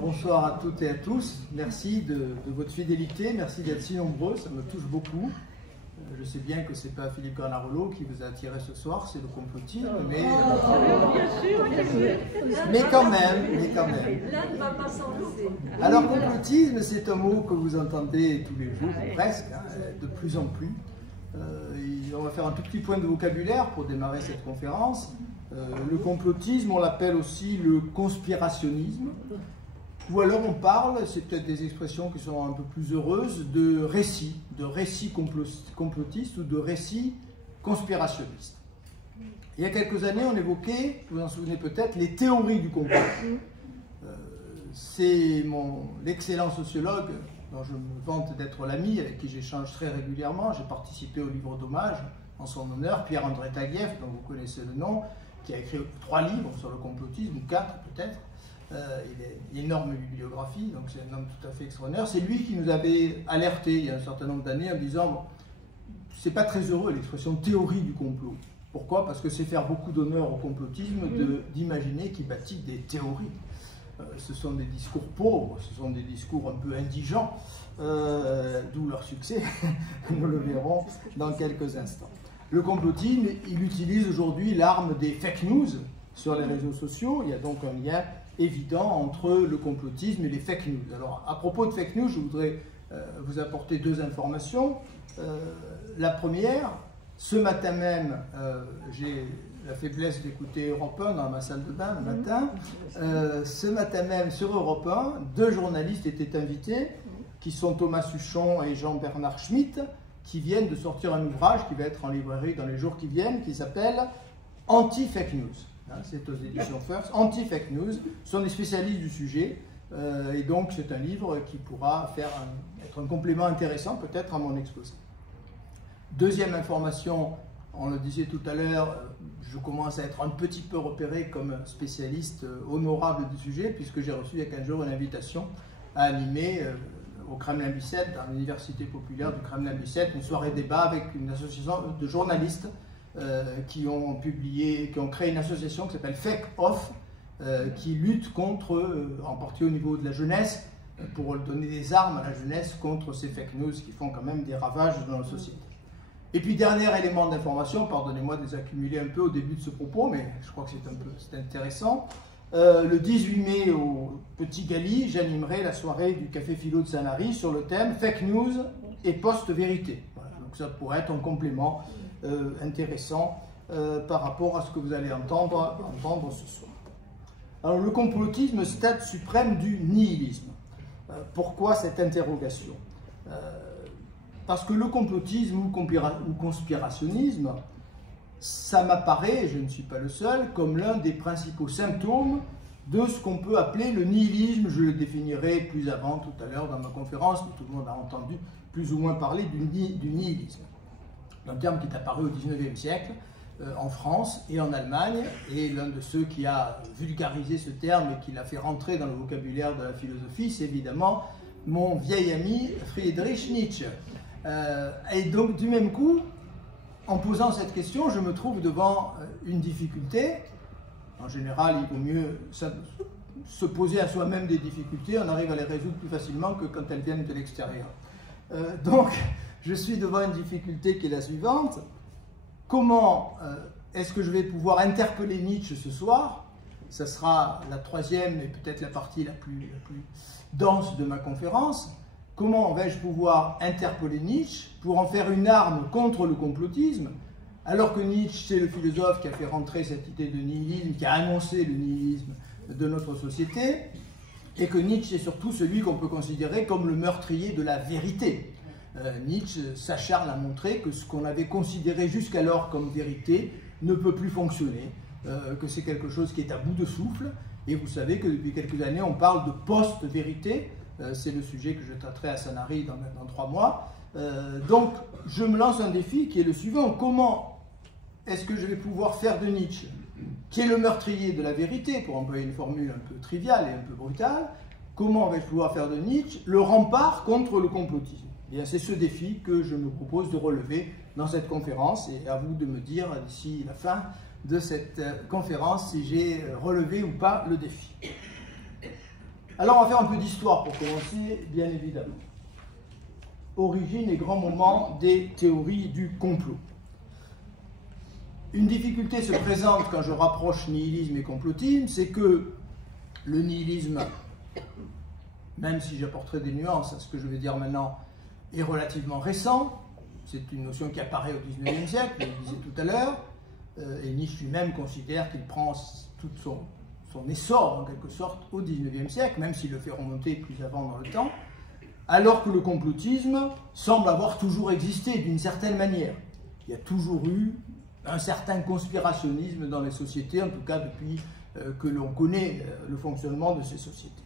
bonsoir à toutes et à tous. Merci de votre fidélité, merci d'être si nombreux, ça me touche beaucoup. Je sais bien que ce n'est pas Philippe Carnarolo qui vous a attiré ce soir, c'est le complotisme, mais quand même. L'un ne va pas s'enlever. Alors, complotisme, c'est un mot que vous entendez tous les jours, presque, hein, de plus en plus. On va faire un tout petit point de vocabulaire pour démarrer cette conférence. Le complotisme, on l'appelle aussi le conspirationnisme, ou alors on parle, c'est peut-être des expressions qui sont un peu plus heureuses, de récits complotistes ou de récits conspirationnistes. Il y a quelques années, on évoquait, vous vous en souvenez peut-être, les théories du complot. C'est l'excellent sociologue, dont je me vante d'être l'ami, avec qui j'échange très régulièrement, j'ai participé au livre d'hommage en son honneur, Pierre-André Taguieff, dont vous connaissez le nom, qui a écrit 3 livres sur le complotisme, ou 4 peut-être. Il a une énorme bibliographie, donc c'est un homme tout à fait extraordinaire. C'est lui qui nous avait alerté il y a un certain nombre d'années en disant c'est pas très heureux l'expression théorie du complot. Pourquoi? Parce que c'est faire beaucoup d'honneur au complotisme d'imaginer qu'il bâtit des théories. Ce sont des discours pauvres, ce sont des discours un peu indigents, d'où leur succès, nous le verrons dans quelques instants. Le complotisme, il utilise aujourd'hui l'arme des fake news sur les réseaux sociaux. Il y a donc un lien évident entre le complotisme et les fake news. Alors, à propos de fake news, je voudrais vous apporter 2 informations. La première, ce matin même, j'ai la faiblesse d'écouter Europe 1 dans ma salle de bain le matin. Ce matin même, sur Europe 1, 2 journalistes étaient invités, qui sont Thomas Suchon et Jean-Bernard Schmitt, qui viennent de sortir un ouvrage qui va être en librairie dans les jours qui viennent, qui s'appelle « Anti-Fake News ». C'est aux éditions First. Anti-Fake News, ce sont des spécialistes du sujet, et donc c'est un livre qui pourra être un complément intéressant peut-être à mon exposé. Deuxième information, on le disait tout à l'heure, je commence à être un petit peu repéré comme spécialiste honorable du sujet, puisque j'ai reçu il y a 15 jours une invitation à animer au Kremlin-Bicêtre, dans l'université populaire du Kremlin-Bicêtre, une soirée débat avec une association de journalistes qui ont créé une association qui s'appelle Fake Off, qui lutte contre, en partie au niveau de la jeunesse, pour donner des armes à la jeunesse contre ces fake news qui font quand même des ravages dans la société. Et puis, dernier élément d'information, pardonnez-moi de les accumuler un peu au début de ce propos, mais je crois que c'est intéressant. Le 18 mai au Petit Gali, j'animerai la soirée du Café Philo de Sanary sur le thème Fake News et Post-Vérité. Voilà, donc ça pourrait être un complément intéressant par rapport à ce que vous allez entendre ce soir. Alors, le complotisme, stade suprême du nihilisme. Pourquoi cette interrogation? Parce que le complotisme ou conspirationnisme, ça m'apparaît, et je ne suis pas le seul, comme l'un des principaux symptômes de ce qu'on peut appeler le nihilisme. Je le définirai plus avant, tout à l'heure, dans ma conférence, mais tout le monde a entendu plus ou moins parler du nihilisme. Un terme qui est apparu au XIXe siècle, en France et en Allemagne, et l'un de ceux qui a vulgarisé ce terme et qui l'a fait rentrer dans le vocabulaire de la philosophie, c'est évidemment mon vieil ami Friedrich Nietzsche. Et donc, du même coup, en posant cette question, je me trouve devant une difficulté. En général, il vaut mieux se poser à soi-même des difficultés, on arrive à les résoudre plus facilement que quand elles viennent de l'extérieur. Donc, je suis devant une difficulté qui est la suivante. Comment est-ce que je vais pouvoir interpeller Nietzsche ce soir? Ça sera la 3e et peut-être la partie la plus dense de ma conférence. Comment vais-je pouvoir interpeller Nietzsche pour en faire une arme contre le complotisme, alors que Nietzsche, c'est le philosophe qui a fait rentrer cette idée de nihilisme, qui a annoncé le nihilisme de notre société, et que Nietzsche est surtout celui qu'on peut considérer comme le meurtrier de la vérité. Nietzsche s'acharne à montrer que ce qu'on avait considéré jusqu'alors comme vérité ne peut plus fonctionner, que c'est quelque chose qui est à bout de souffle, et vous savez que depuis quelques années on parle de post-vérité. C'est le sujet que je traiterai à Sanary dans 3 mois. Donc, je me lance un défi qui est le suivant. Comment est-ce que je vais pouvoir faire de Nietzsche, qui est le meurtrier de la vérité, pour employer une formule un peu triviale et un peu brutale, comment vais-je pouvoir faire de Nietzsche le rempart contre le complotisme? Eh bien, c'est ce défi que je me propose de relever dans cette conférence, et à vous de me dire d'ici la fin de cette conférence si j'ai relevé ou pas le défi. Alors on va faire un peu d'histoire pour commencer, bien évidemment. Origine et grand moment des théories du complot. Une difficulté se présente quand je rapproche nihilisme et complotisme, c'est que le nihilisme, même si j'apporterai des nuances à ce que je vais dire maintenant, est relativement récent. C'est une notion qui apparaît au XIXe siècle, je le disais tout à l'heure, et Nietzsche lui-même considère qu'il prend tout son essor, en quelque sorte, au XIXe siècle, même s'il le fait remonter plus avant dans le temps, alors que le complotisme semble avoir toujours existé d'une certaine manière. Il y a toujours eu un certain conspirationnisme dans les sociétés, en tout cas depuis que l'on connaît le fonctionnement de ces sociétés.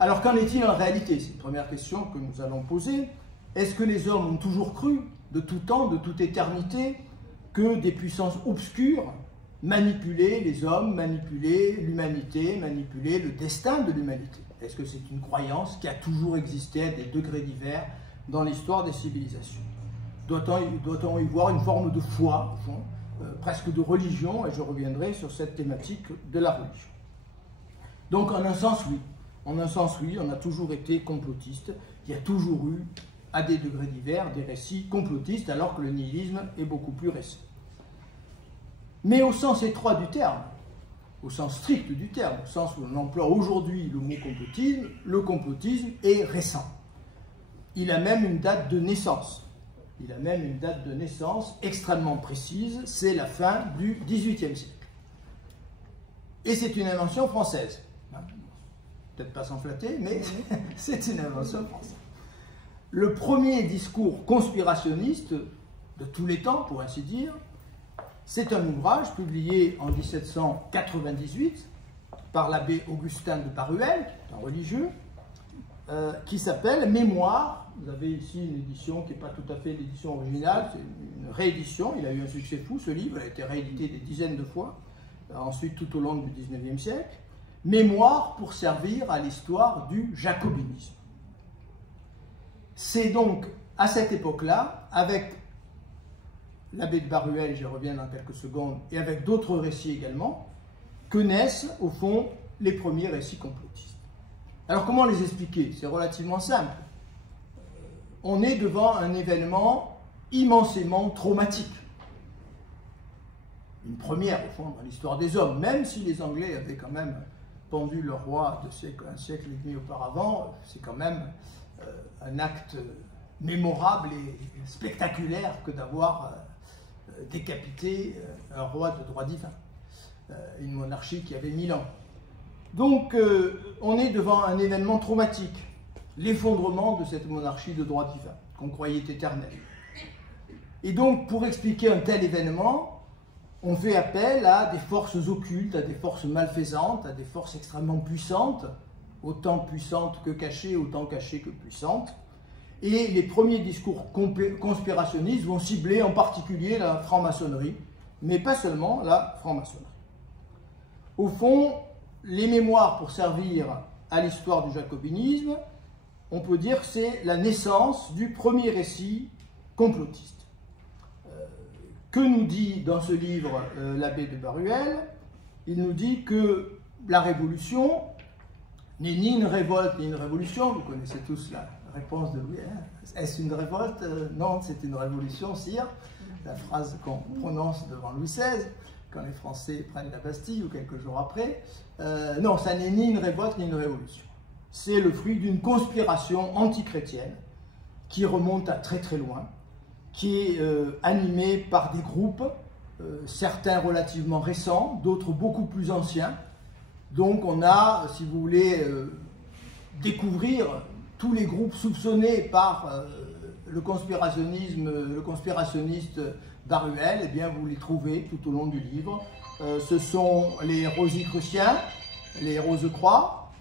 Alors qu'en est-il en réalité? C'est une première question que nous allons poser. Est-ce que les hommes ont toujours cru, de tout temps, de toute éternité, que des puissances obscures manipulaient les hommes, manipulaient l'humanité, manipulaient le destin de l'humanité? Est-ce que c'est une croyance qui a toujours existé à des degrés divers dans l'histoire des civilisations? Doit-on y voir une forme de foi, au fond, presque de religion, et je reviendrai sur cette thématique de la religion. Donc en un sens, oui. En un sens, oui, on a toujours été complotiste. Il y a toujours eu, à des degrés divers, des récits complotistes, alors que le nihilisme est beaucoup plus récent. Mais au sens étroit du terme, au sens strict du terme, au sens où on emploie aujourd'hui le mot complotisme, le complotisme est récent. Il a même une date de naissance. Il a même une date de naissance extrêmement précise, c'est la fin du XVIIIe siècle. Et c'est une invention française. Peut-être pas s'en flatter, mais c'est une invention française. Le premier discours conspirationniste de tous les temps, pour ainsi dire, c'est un ouvrage publié en 1798 par l'abbé Augustin de Baruel, un religieux, qui s'appelle Mémoires. Vous avez ici une édition qui n'est pas tout à fait l'édition originale, c'est une réédition. Il a eu un succès fou, ce livre, il a été réédité des dizaines de fois, ensuite tout au long du XIXe siècle. Mémoire pour servir à l'histoire du jacobinisme. C'est donc à cette époque-là, avec l'abbé de Baruel, j'y reviens dans quelques secondes, et avec d'autres récits également, que naissent au fond les premiers récits complotistes. Alors comment les expliquer? C'est relativement simple. On est devant un événement immensément traumatique. Une première, au fond, dans l'histoire des hommes, même si les Anglais avaient quand même pendu leur roi un siècle et demi auparavant, c'est quand même un acte mémorable et spectaculaire que d'avoir décapité un roi de droit divin, une monarchie qui avait 1000 ans. Donc on est devant un événement traumatique, l'effondrement de cette monarchie de droit divin, qu'on croyait éternelle. Et donc pour expliquer un tel événement, on fait appel à des forces occultes, à des forces malfaisantes, à des forces extrêmement puissantes, autant puissantes que cachées, autant cachées que puissantes. Et les premiers discours conspirationnistes vont cibler en particulier la franc-maçonnerie, mais pas seulement la franc-maçonnerie. Au fond, les mémoires pour servir à l'histoire du jacobinisme, on peut dire que c'est la naissance du premier récit complotiste. Que nous dit dans ce livre l'abbé de Baruel? Il nous dit que la révolution n'est ni une révolte ni une révolution. Vous connaissez tous la réponse de Louis. Est-ce une révolte? Non, c'est une révolution, sire. La phrase qu'on prononce devant Louis XVI, quand les Français prennent la Bastille ou quelques jours après. Non, ça n'est ni une révolte ni une révolution. C'est le fruit d'une conspiration antichrétienne qui remonte à très très loin, qui est animé par des groupes, certains relativement récents, d'autres beaucoup plus anciens. Donc on a, si vous voulez, découvrir tous les groupes soupçonnés par le conspirationniste Baruel, eh bien vous les trouvez tout au long du livre. Ce sont les Rosicruciens, les Rose-Croix,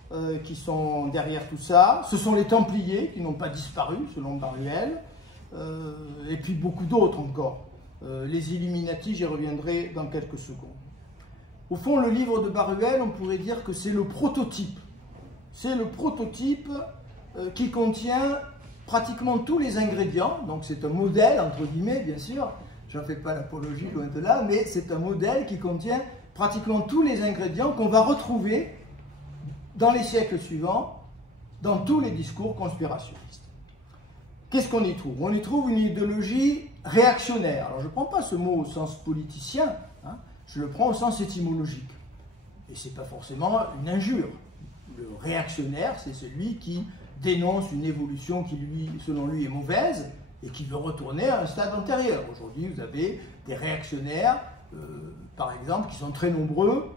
qui sont derrière tout ça. Ce sont les Templiers qui n'ont pas disparu, selon Baruel. Et puis beaucoup d'autres encore. Les Illuminati, j'y reviendrai dans quelques secondes. Au fond, le livre de Baruel, on pourrait dire que c'est le prototype. C'est le prototype qui contient pratiquement tous les ingrédients. Donc c'est un modèle, entre guillemets, bien sûr. Je n'en fais pas l'apologie, loin de là, mais c'est un modèle qui contient pratiquement tous les ingrédients qu'on va retrouver dans les siècles suivants, dans tous les discours conspirationnistes. Qu'est-ce qu'on y trouve? On y trouve une idéologie réactionnaire. Alors je ne prends pas ce mot au sens politicien, hein, je le prends au sens étymologique. Et ce n'est pas forcément une injure. Le réactionnaire, c'est celui qui dénonce une évolution qui, selon lui, est mauvaise et qui veut retourner à un stade antérieur. Aujourd'hui, vous avez des réactionnaires, par exemple, qui sont très nombreux.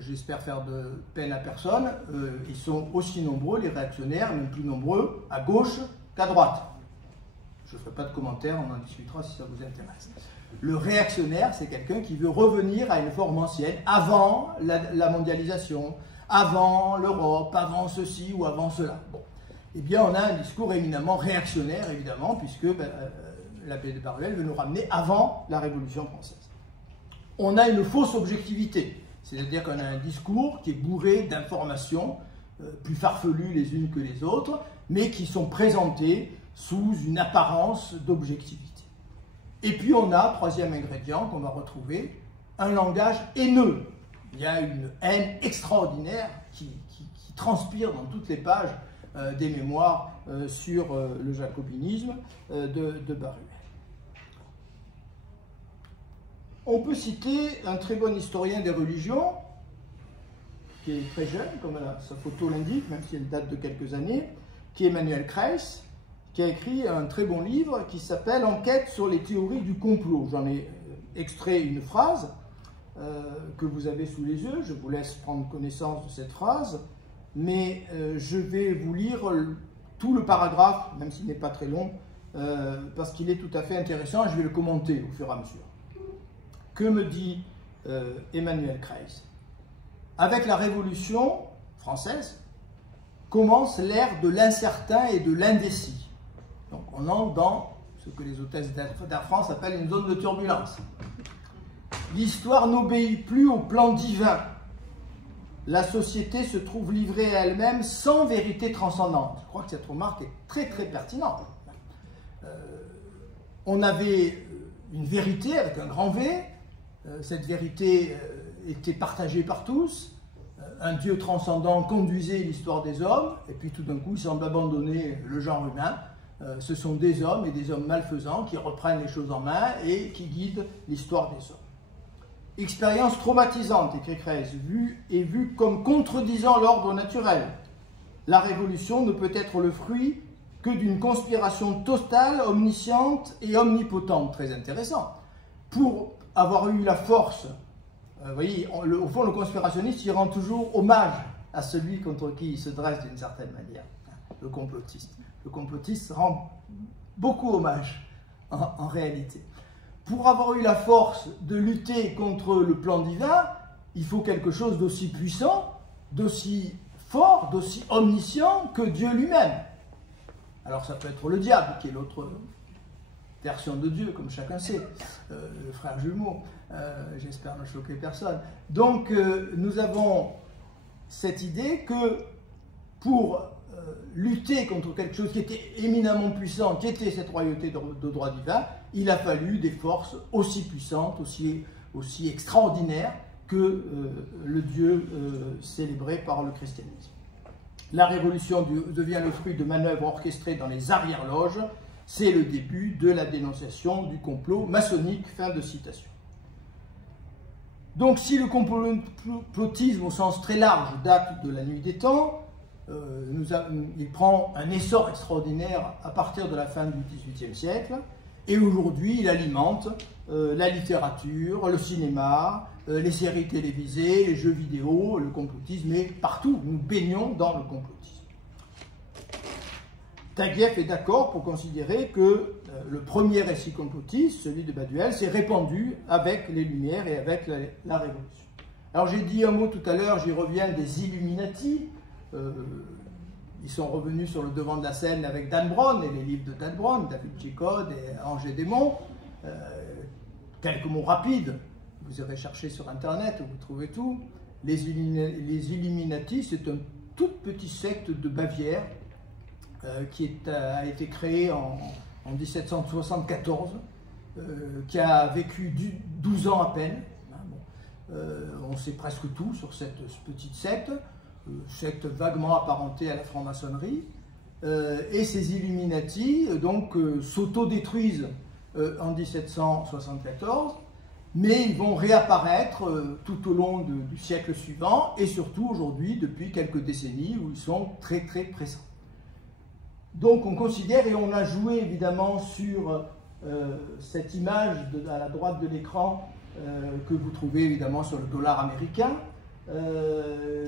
J'espère faire de peine à personne. Ils sont aussi nombreux, les réactionnaires, même plus nombreux, à gauche qu'à droite. Je ne ferai pas de commentaires, on en discutera si ça vous intéresse. Le réactionnaire, c'est quelqu'un qui veut revenir à une forme ancienne, avant la mondialisation, avant l'Europe, avant ceci ou avant cela. Bon. Eh bien, on a un discours éminemment réactionnaire, évidemment, puisque l'abbé de Baruel veut nous ramener avant la Révolution française. On a une fausse objectivité, c'est-à-dire qu'on a un discours qui est bourré d'informations plus farfelues les unes que les autres, mais qui sont présentées sous une apparence d'objectivité. Et puis on a, troisième ingrédient qu'on va retrouver, un langage haineux. Il y a une haine extraordinaire qui transpire dans toutes les pages des mémoires sur le jacobinisme de Baruel. On peut citer un très bon historien des religions, qui est très jeune, comme sa photo l'indique, même si elle date de quelques années, qui est Emmanuel Kreis, qui a écrit un très bon livre qui s'appelle « Enquête sur les théories du complot ». J'en ai extrait une phrase que vous avez sous les yeux, je vous laisse prendre connaissance de cette phrase, mais je vais vous lire tout le paragraphe, même s'il n'est pas très long, parce qu'il est tout à fait intéressant, et je vais le commenter au fur et à mesure. Que me dit Emmanuel Kreis? Avec la Révolution française, commence l'ère de l'incertain et de l'indécis. Donc on entre dans ce que les hôtesses d'Air France appellent une zone de turbulence. L'histoire n'obéit plus au plan divin. La société se trouve livrée à elle-même sans vérité transcendante. Je crois que cette remarque est très très pertinente. On avait une vérité avec un grand V. Cette vérité était partagée par tous. Un Dieu transcendant conduisait l'histoire des hommes. Et puis tout d'un coup, il semble abandonner le genre humain. Ce sont des hommes et des hommes malfaisants qui reprennent les choses en main et qui guident l'histoire des hommes. Expérience traumatisante, écrit Kreis, vue comme contredisant l'ordre naturel. La révolution ne peut être le fruit que d'une conspiration totale, omnisciente et omnipotente. Très intéressant. Pour avoir eu la force, vous voyez, au fond, le conspirationniste, il rend toujours hommage à celui contre qui il se dresse d'une certaine manière, le complotiste. Le complotiste rend beaucoup hommage, en réalité. Pour avoir eu la force de lutter contre le plan divin, il faut quelque chose d'aussi puissant, d'aussi fort, d'aussi omniscient que Dieu lui-même. Alors ça peut être le diable, qui est l'autre version de Dieu, comme chacun sait, le frère jumeau, j'espère ne choquer personne. Donc nous avons cette idée que pour lutter contre quelque chose qui était éminemment puissant, qui était cette royauté de droit divin, il a fallu des forces aussi puissantes, aussi extraordinaires que le Dieu célébré par le christianisme. La révolution devient le fruit de manœuvres orchestrées dans les arrière-loges. C'est le début de la dénonciation du complot maçonnique. Fin de citation. Donc si le complotisme au sens très large date de la nuit des temps, il prend un essor extraordinaire à partir de la fin du XVIIIe siècle, et aujourd'hui il alimente la littérature, le cinéma, les séries télévisées, les jeux vidéo, le complotisme est partout. Nous baignons dans le complotisme. Taguieff est d'accord pour considérer que le premier récit complotiste, celui de Baduel, s'est répandu avec les Lumières et avec la Révolution. Alors j'ai dit un mot tout à l'heure, j'y reviens, des Illuminati. Ils sont revenus sur le devant de la scène avec Dan Brown et les livres de Dan Brown, David Chicode et Angers Démon. Quelques mots rapides, vous irez chercher sur Internet, vous trouvez tout. Les Illuminati, c'est un tout petit secte de Bavière qui a été créé en 1774, qui a vécu 12 ans à peine. On sait presque tout sur cette petite secte. secte vaguement apparentée à la franc-maçonnerie. Et ces Illuminati s'autodétruisent en 1774, mais ils vont réapparaître tout au long du siècle suivant, et surtout aujourd'hui, depuis quelques décennies, où ils sont très très présents. Donc on considère, et on a joué évidemment sur cette image à la droite de l'écran, que vous trouvez évidemment sur le dollar américain,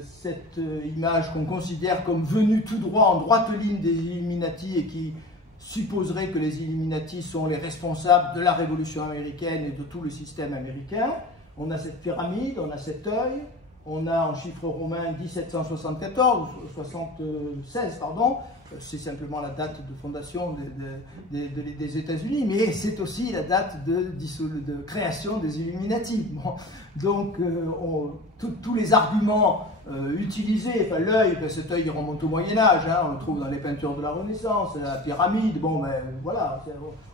cette image qu'on considère comme venue tout droit en droite ligne des Illuminati et qui supposerait que les Illuminati sont les responsables de la Révolution américaine et de tout le système américain. On a cette pyramide, on a cet œil, on a en chiffres romains 1774, 76 pardon, c'est simplement la date de fondation des États-Unis, mais c'est aussi la date de création des Illuminati. Bon, donc tous les arguments utilisés, enfin l'œil, cet œil remonte au Moyen-Âge, hein, on le trouve dans les peintures de la Renaissance, la pyramide, bon ben voilà,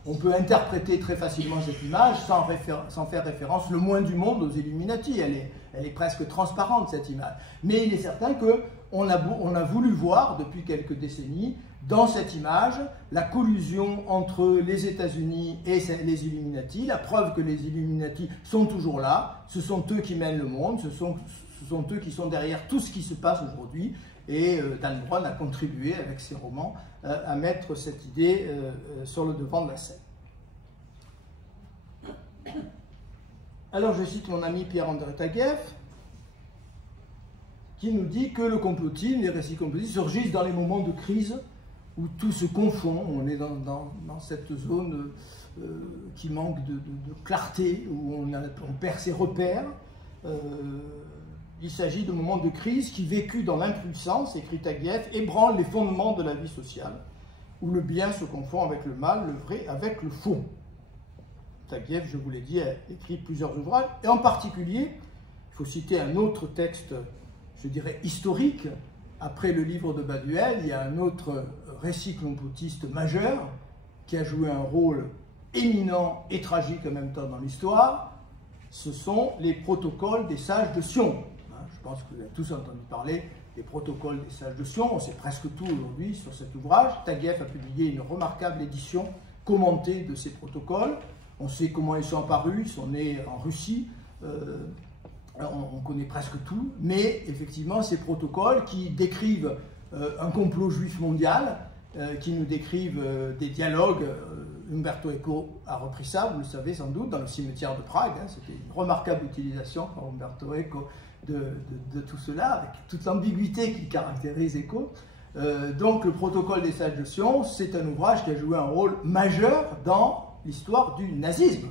on peut interpréter très facilement cette image sans faire référence le moins du monde aux Illuminati, elle est presque transparente cette image. Mais il est certain que on a voulu voir depuis quelques décennies dans cette image la collusion entre les États-Unis et les Illuminati, la preuve que les Illuminati sont toujours là, ce sont eux qui mènent le monde, ce sont eux qui sont derrière tout ce qui se passe aujourd'hui, et Dan Brown a contribué avec ses romans à mettre cette idée sur le devant de la scène. Alors je cite mon ami Pierre-André Taguieff, qui nous dit que le complotisme, les récits complotistes surgissent dans les moments de crise où tout se confond, on est dans cette zone qui manque de clarté, où on perd ses repères. Il s'agit de moments de crise qui, vécus dans l'impuissance, écrit Taguieff, ébranlent les fondements de la vie sociale, où le bien se confond avec le mal, le vrai avec le faux. Taguieff, je vous l'ai dit, a écrit plusieurs ouvrages, et en particulier, il faut citer un autre texte, je dirais historique. Après le livre de Baduel, il y a un autre récit complotiste majeur qui a joué un rôle éminent et tragique en même temps dans l'histoire. Ce sont les protocoles des sages de Sion. Je pense que vous avez tous entendu parler des protocoles des sages de Sion. On sait presque tout aujourd'hui sur cet ouvrage. Taguieff a publié une remarquable édition commentée de ces protocoles. On sait comment ils sont apparus, ils sont nés en Russie. On connaît presque tout, mais effectivement ces protocoles qui décrivent un complot juif mondial, qui nous décrivent des dialogues. Umberto Eco a repris ça, vous le savez sans doute, dans le cimetière de Prague. Hein, c'était une remarquable utilisation par Umberto Eco de tout cela, avec toute l'ambiguïté qui caractérise Eco. Donc le protocole des sages de Sion, c'est un ouvrage qui a joué un rôle majeur dans l'histoire du nazisme.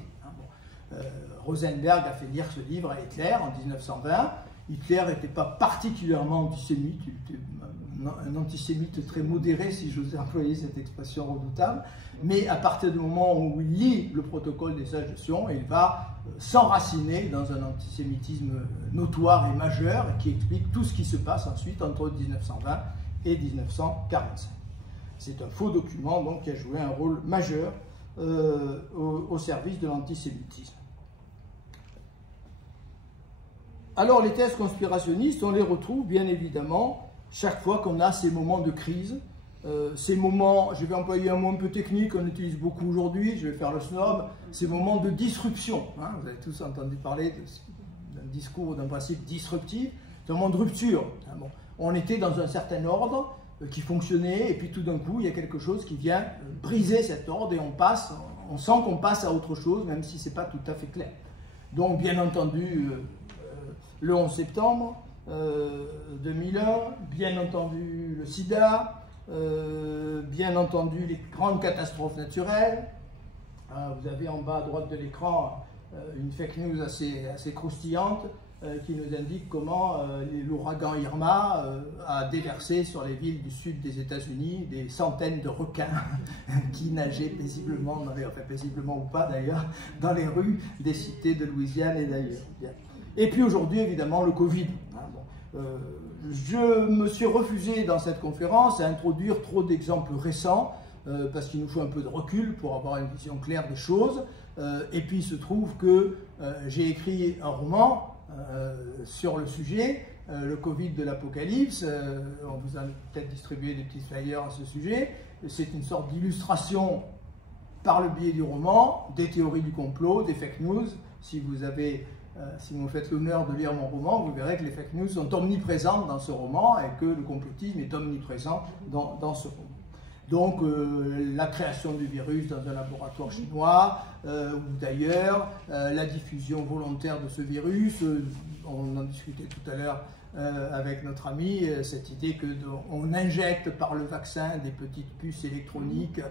Rosenberg a fait lire ce livre à Hitler en 1920. Hitler n'était pas particulièrement antisémite, il était un antisémite très modéré, si j'ose employer cette expression redoutable, mais à partir du moment où il lit le protocole des sages de Sion, il va s'enraciner dans un antisémitisme notoire et majeur qui explique tout ce qui se passe ensuite entre 1920 et 1945. C'est un faux document donc, qui a joué un rôle majeur au service de l'antisémitisme. Alors les thèses conspirationnistes, on les retrouve bien évidemment chaque fois qu'on a ces moments de crise, ces moments, je vais employer un mot un peu technique, on utilise beaucoup aujourd'hui, je vais faire le snob, ces moments de disruption. Hein, vous avez tous entendu parler d'un discours, d'un principe disruptif, c'est un moment de rupture. Hein, bon, on était dans un certain ordre qui fonctionnait et puis tout d'un coup il y a quelque chose qui vient briser cet ordre et on sent qu'on passe à autre chose même si ce n'est pas tout à fait clair. Donc bien entendu, le 11 septembre 2001, bien entendu le sida, bien entendu les grandes catastrophes naturelles. Vous avez en bas à droite de l'écran une fake news assez croustillante qui nous indique comment l'ouragan Irma a déversé sur les villes du sud des États-Unis des centaines de requins qui nageaient paisiblement, enfin paisiblement ou pas d'ailleurs, dans les rues des cités de Louisiane et d'ailleurs. Et puis aujourd'hui, évidemment, le Covid. Je me suis refusé dans cette conférence à introduire trop d'exemples récents, parce qu'il nous faut un peu de recul pour avoir une vision claire des choses. Et puis il se trouve que j'ai écrit un roman sur le sujet le Covid de l'Apocalypse. On vous a peut-être distribué des petits flyers à ce sujet. C'est une sorte d'illustration par le biais du roman, des théories du complot, des fake news. Si vous me faites l'honneur de lire mon roman, vous verrez que les fake news sont omniprésentes dans ce roman et que le complotisme est omniprésent dans ce roman. Donc la création du virus dans un laboratoire chinois ou d'ailleurs, la diffusion volontaire de ce virus, on en discutait tout à l'heure avec notre ami, cette idée qu'on injecte par le vaccin des petites puces électroniques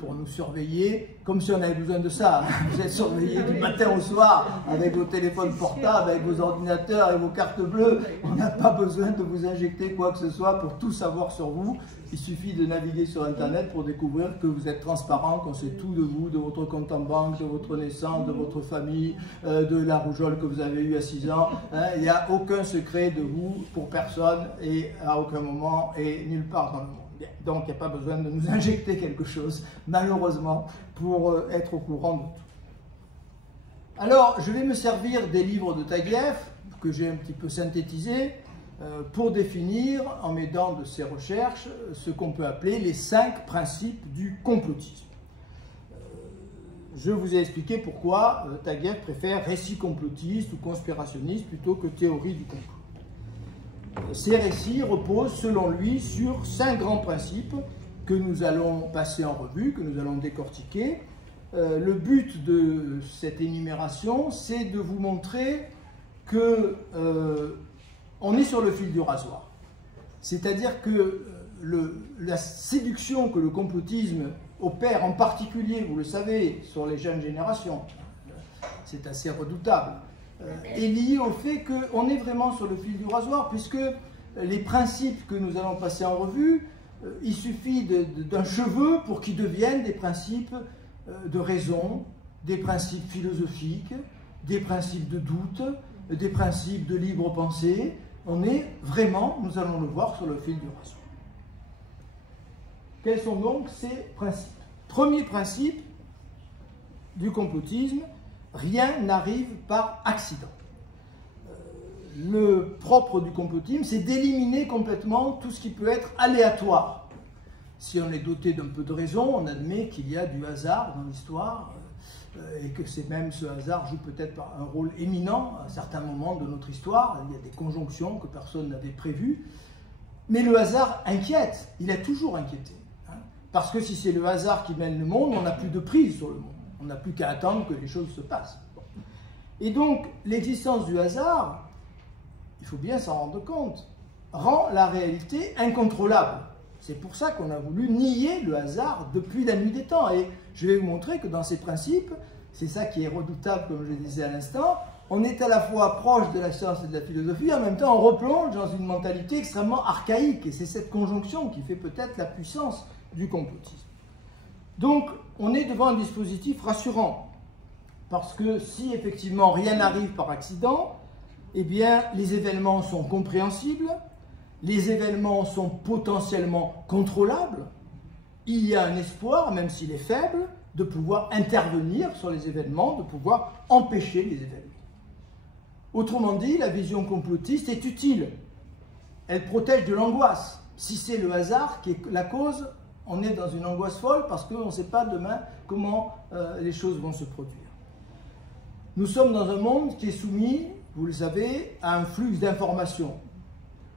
pour nous surveiller, comme si on avait besoin de ça. Vous êtes surveillés du matin au soir avec vos téléphones portables, avec vos ordinateurs et vos cartes bleues. On n'a pas besoin de vous injecter quoi que ce soit pour tout savoir sur vous. Il suffit de naviguer sur Internet pour découvrir que vous êtes transparent, qu'on sait tout de vous, de votre compte en banque, de votre naissance, de votre famille, de la rougeole que vous avez eue à 6 ans. Il n'y a aucun secret de vous pour personne et à aucun moment et nulle part dans le monde. Bien. Donc il n'y a pas besoin de nous injecter quelque chose, malheureusement, pour être au courant de tout. Alors, je vais me servir des livres de Taguieff, que j'ai un petit peu synthétisés, pour définir, en m'aidant de ces recherches, ce qu'on peut appeler les 5 principes du complotisme. Je vous ai expliqué pourquoi Taguieff préfère récit complotiste ou conspirationniste plutôt que théorie du complot. Ces récits reposent, selon lui, sur 5 grands principes que nous allons passer en revue, que nous allons décortiquer. Le but de cette énumération, c'est de vous montrer que on est sur le fil du rasoir. C'est-à-dire que la séduction que le complotisme opère, en particulier, vous le savez, sur les jeunes générations, c'est assez redoutable, est liée au fait qu'on est vraiment sur le fil du rasoir, puisque les principes que nous allons passer en revue, il suffit d'un cheveu pour qu'ils deviennent des principes de raison, des principes philosophiques, des principes de doute, des principes de libre pensée. On est vraiment, nous allons le voir, sur le fil du rasoir. Quels sont donc ces principes? Premier principe du complotisme, rien n'arrive par accident. Le propre du complotisme, c'est d'éliminer complètement tout ce qui peut être aléatoire. Si on est doté d'un peu de raison, on admet qu'il y a du hasard dans l'histoire, et que c'est même ce hasard joue peut-être un rôle éminent à certains moments de notre histoire. Il y a des conjonctions que personne n'avait prévues. Mais le hasard inquiète, il a toujours inquiété. Parce que si c'est le hasard qui mène le monde, on n'a plus de prise sur le monde. On n'a plus qu'à attendre que les choses se passent. Et donc, l'existence du hasard, il faut bien s'en rendre compte, rend la réalité incontrôlable. C'est pour ça qu'on a voulu nier le hasard depuis la nuit des temps. Et je vais vous montrer que dans ces principes, c'est ça qui est redoutable, comme je le disais à l'instant, on est à la fois proche de la science et de la philosophie, en même temps on replonge dans une mentalité extrêmement archaïque. Et c'est cette conjonction qui fait peut-être la puissance du complotisme. Donc, on est devant un dispositif rassurant. Parce que si effectivement rien n'arrive par accident, eh bien les événements sont compréhensibles, les événements sont potentiellement contrôlables, il y a un espoir, même s'il est faible, de pouvoir intervenir sur les événements, de pouvoir empêcher les événements. Autrement dit, la vision complotiste est utile. Elle protège de l'angoisse. Si c'est le hasard qui est la cause, on est dans une angoisse folle parce qu'on ne sait pas demain comment les choses vont se produire. Nous sommes dans un monde qui est soumis, vous le savez, à un flux d'informations.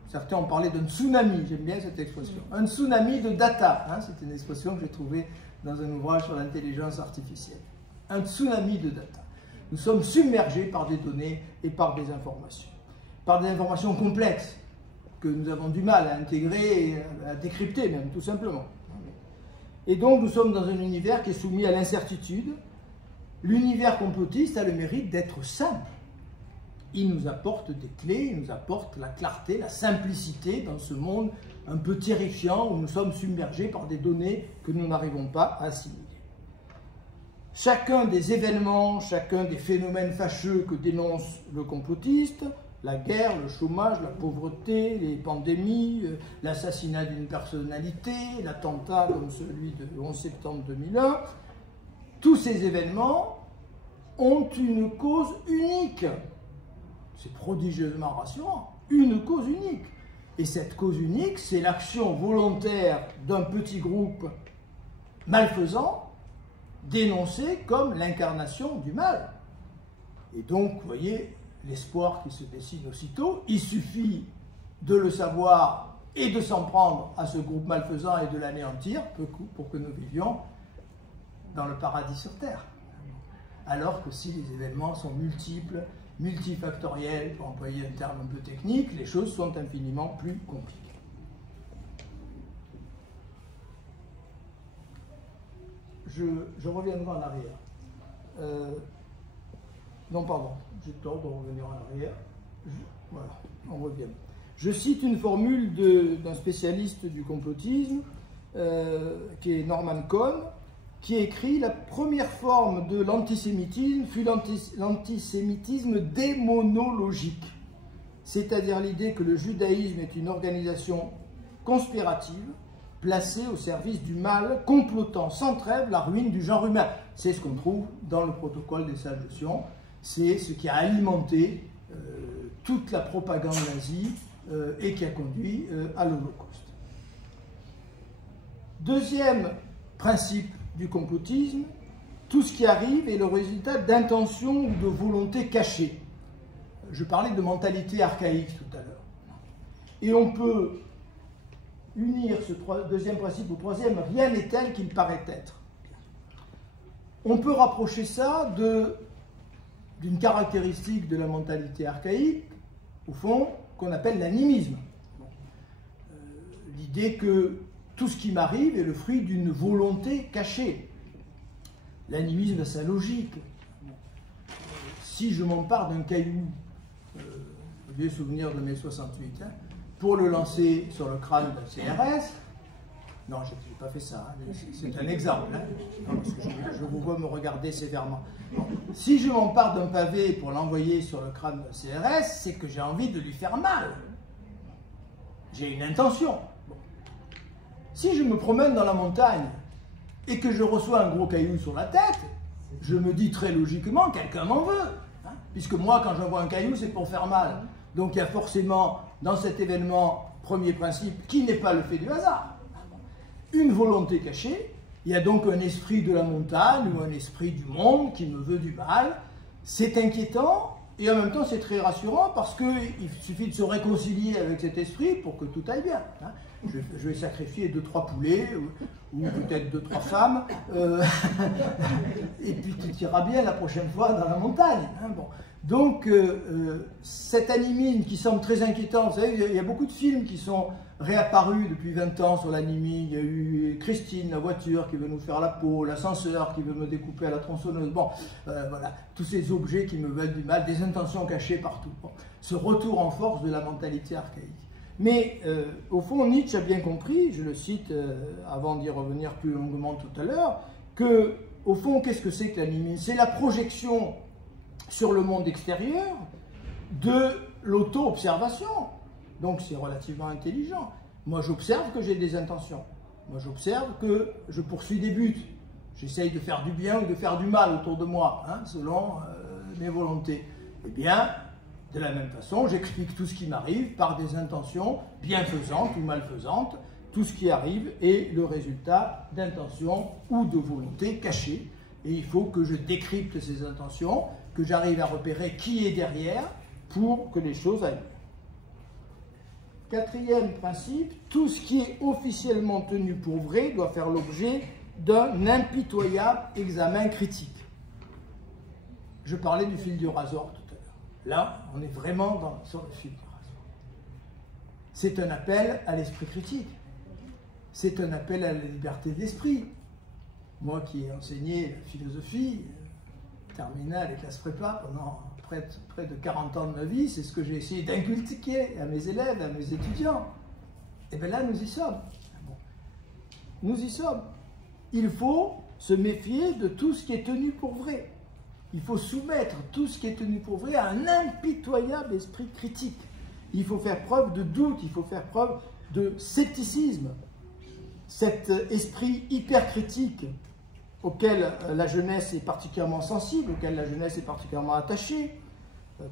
Certains ont parlé d'un tsunami, j'aime bien cette expression. Un tsunami de data, hein, c'est une expression que j'ai trouvée dans un ouvrage sur l'intelligence artificielle. Un tsunami de data. Nous sommes submergés par des données et par des informations complexes que nous avons du mal à intégrer et à décrypter même, tout simplement. Et donc nous sommes dans un univers qui est soumis à l'incertitude. L'univers complotiste a le mérite d'être simple. Il nous apporte des clés, il nous apporte la clarté, la simplicité dans ce monde un peu terrifiant où nous sommes submergés par des données que nous n'arrivons pas à assimiler. Chacun des événements, chacun des phénomènes fâcheux que dénonce le complotiste, la guerre, le chômage, la pauvreté, les pandémies, l'assassinat d'une personnalité, l'attentat comme celui du 11 septembre 2001, tous ces événements ont une cause unique. C'est prodigieusement rassurant. une cause unique. Et cette cause unique, c'est l'action volontaire d'un petit groupe malfaisant, dénoncé comme l'incarnation du mal. Et donc, vous voyez, l'espoir qui se dessine aussitôt, il suffit de le savoir et de s'en prendre à ce groupe malfaisant et de l'anéantir pour que nous vivions dans le paradis sur terre. Alors que si les événements sont multiples, multifactoriels, pour employer un terme un peu technique, les choses sont infiniment plus compliquées. Je reviendrai en arrière. Non, pardon, j'ai tort de revenir en arrière. Voilà, on revient. Je cite une formule d'un spécialiste du complotisme, qui est Norman Cohn, qui écrit « La première forme de l'antisémitisme fut l'antisémitisme démonologique, c'est-à-dire l'idée que le judaïsme est une organisation conspirative, placée au service du mal, complotant sans trêve la ruine du genre humain. » C'est ce qu'on trouve dans le protocole des sages de Sion, c'est ce qui a alimenté toute la propagande nazie et qui a conduit à l'Holocauste. Deuxième principe du complotisme, tout ce qui arrive est le résultat d'intentions ou de volontés cachées. Je parlais de mentalité archaïque tout à l'heure. Et on peut unir ce deuxième principe au troisième, rien n'est tel qu'il paraît être. On peut rapprocher ça d'une caractéristique de la mentalité archaïque, au fond, qu'on appelle l'animisme. L'idée que tout ce qui m'arrive est le fruit d'une volonté cachée. L'animisme a sa logique. Si je m'empare d'un caillou, vieux souvenir de mai 68, pour le lancer sur le crâne d'un CRS, non, je n'ai pas fait ça, c'est un exemple, non, parce que je vous vois me regarder sévèrement. Si je m'empare d'un pavé pour l'envoyer sur le crâne d'un CRS, c'est que j'ai envie de lui faire mal. J'ai une intention. Si je me promène dans la montagne et que je reçois un gros caillou sur la tête, je me dis très logiquement, quelqu'un m'en veut. Puisque moi, quand j'envoie un caillou, c'est pour faire mal. Donc il y a forcément, dans cet événement, premier principe, qui n'est pas le fait du hasard, une volonté cachée. Il y a donc un esprit de la montagne ou un esprit du monde qui me veut du mal. C'est inquiétant et en même temps c'est très rassurant parce qu'il suffit de se réconcilier avec cet esprit pour que tout aille bien. Je vais sacrifier 2-3 poulets ou peut-être 2-3 femmes et puis tout ira bien la prochaine fois dans la montagne. Bon. Donc cet animisme qui semble très inquiétant, vous savez, il y a beaucoup de films qui sont réapparus depuis 20 ans sur l'animisme. Il y a eu Christine, la voiture qui veut nous faire la peau, l'ascenseur qui veut me découper à la tronçonneuse, bon, voilà, tous ces objets qui me veulent du mal, des intentions cachées partout. Bon. Ce retour en force de la mentalité archaïque. Mais au fond, Nietzsche a bien compris, je le cite avant d'y revenir plus longuement tout à l'heure, que au fond, qu'est-ce que c'est que l'animisme? C'est la projection sur le monde extérieur de l'auto-observation. Donc c'est relativement intelligent. Moi j'observe que j'ai des intentions. Moi j'observe que je poursuis des buts. J'essaye de faire du bien ou de faire du mal autour de moi, selon mes volontés. Eh bien, de la même façon, j'explique tout ce qui m'arrive par des intentions bienfaisantes ou malfaisantes. Tout ce qui arrive est le résultat d'intentions ou de volontés cachées. Et il faut que je décrypte ces intentions, que j'arrive à repérer qui est derrière pour que les choses aillent. Quatrième principe, tout ce qui est officiellement tenu pour vrai doit faire l'objet d'un impitoyable examen critique. Je parlais du fil du rasoir tout à l'heure. Là, on est vraiment sur le fil du rasoir. C'est un appel à l'esprit critique. C'est un appel à la liberté d'esprit. Moi qui ai enseigné la philosophie, terminale et classe prépa pendant près de 40 ans de ma vie, c'est ce que j'ai essayé d'inculquer à mes élèves, à mes étudiants. Et bien là, nous y sommes. Nous y sommes. Il faut se méfier de tout ce qui est tenu pour vrai. Il faut soumettre tout ce qui est tenu pour vrai à un impitoyable esprit critique. Il faut faire preuve de doute, il faut faire preuve de scepticisme. Cet esprit hyper critique auquel la jeunesse est particulièrement sensible, auquel la jeunesse est particulièrement attachée,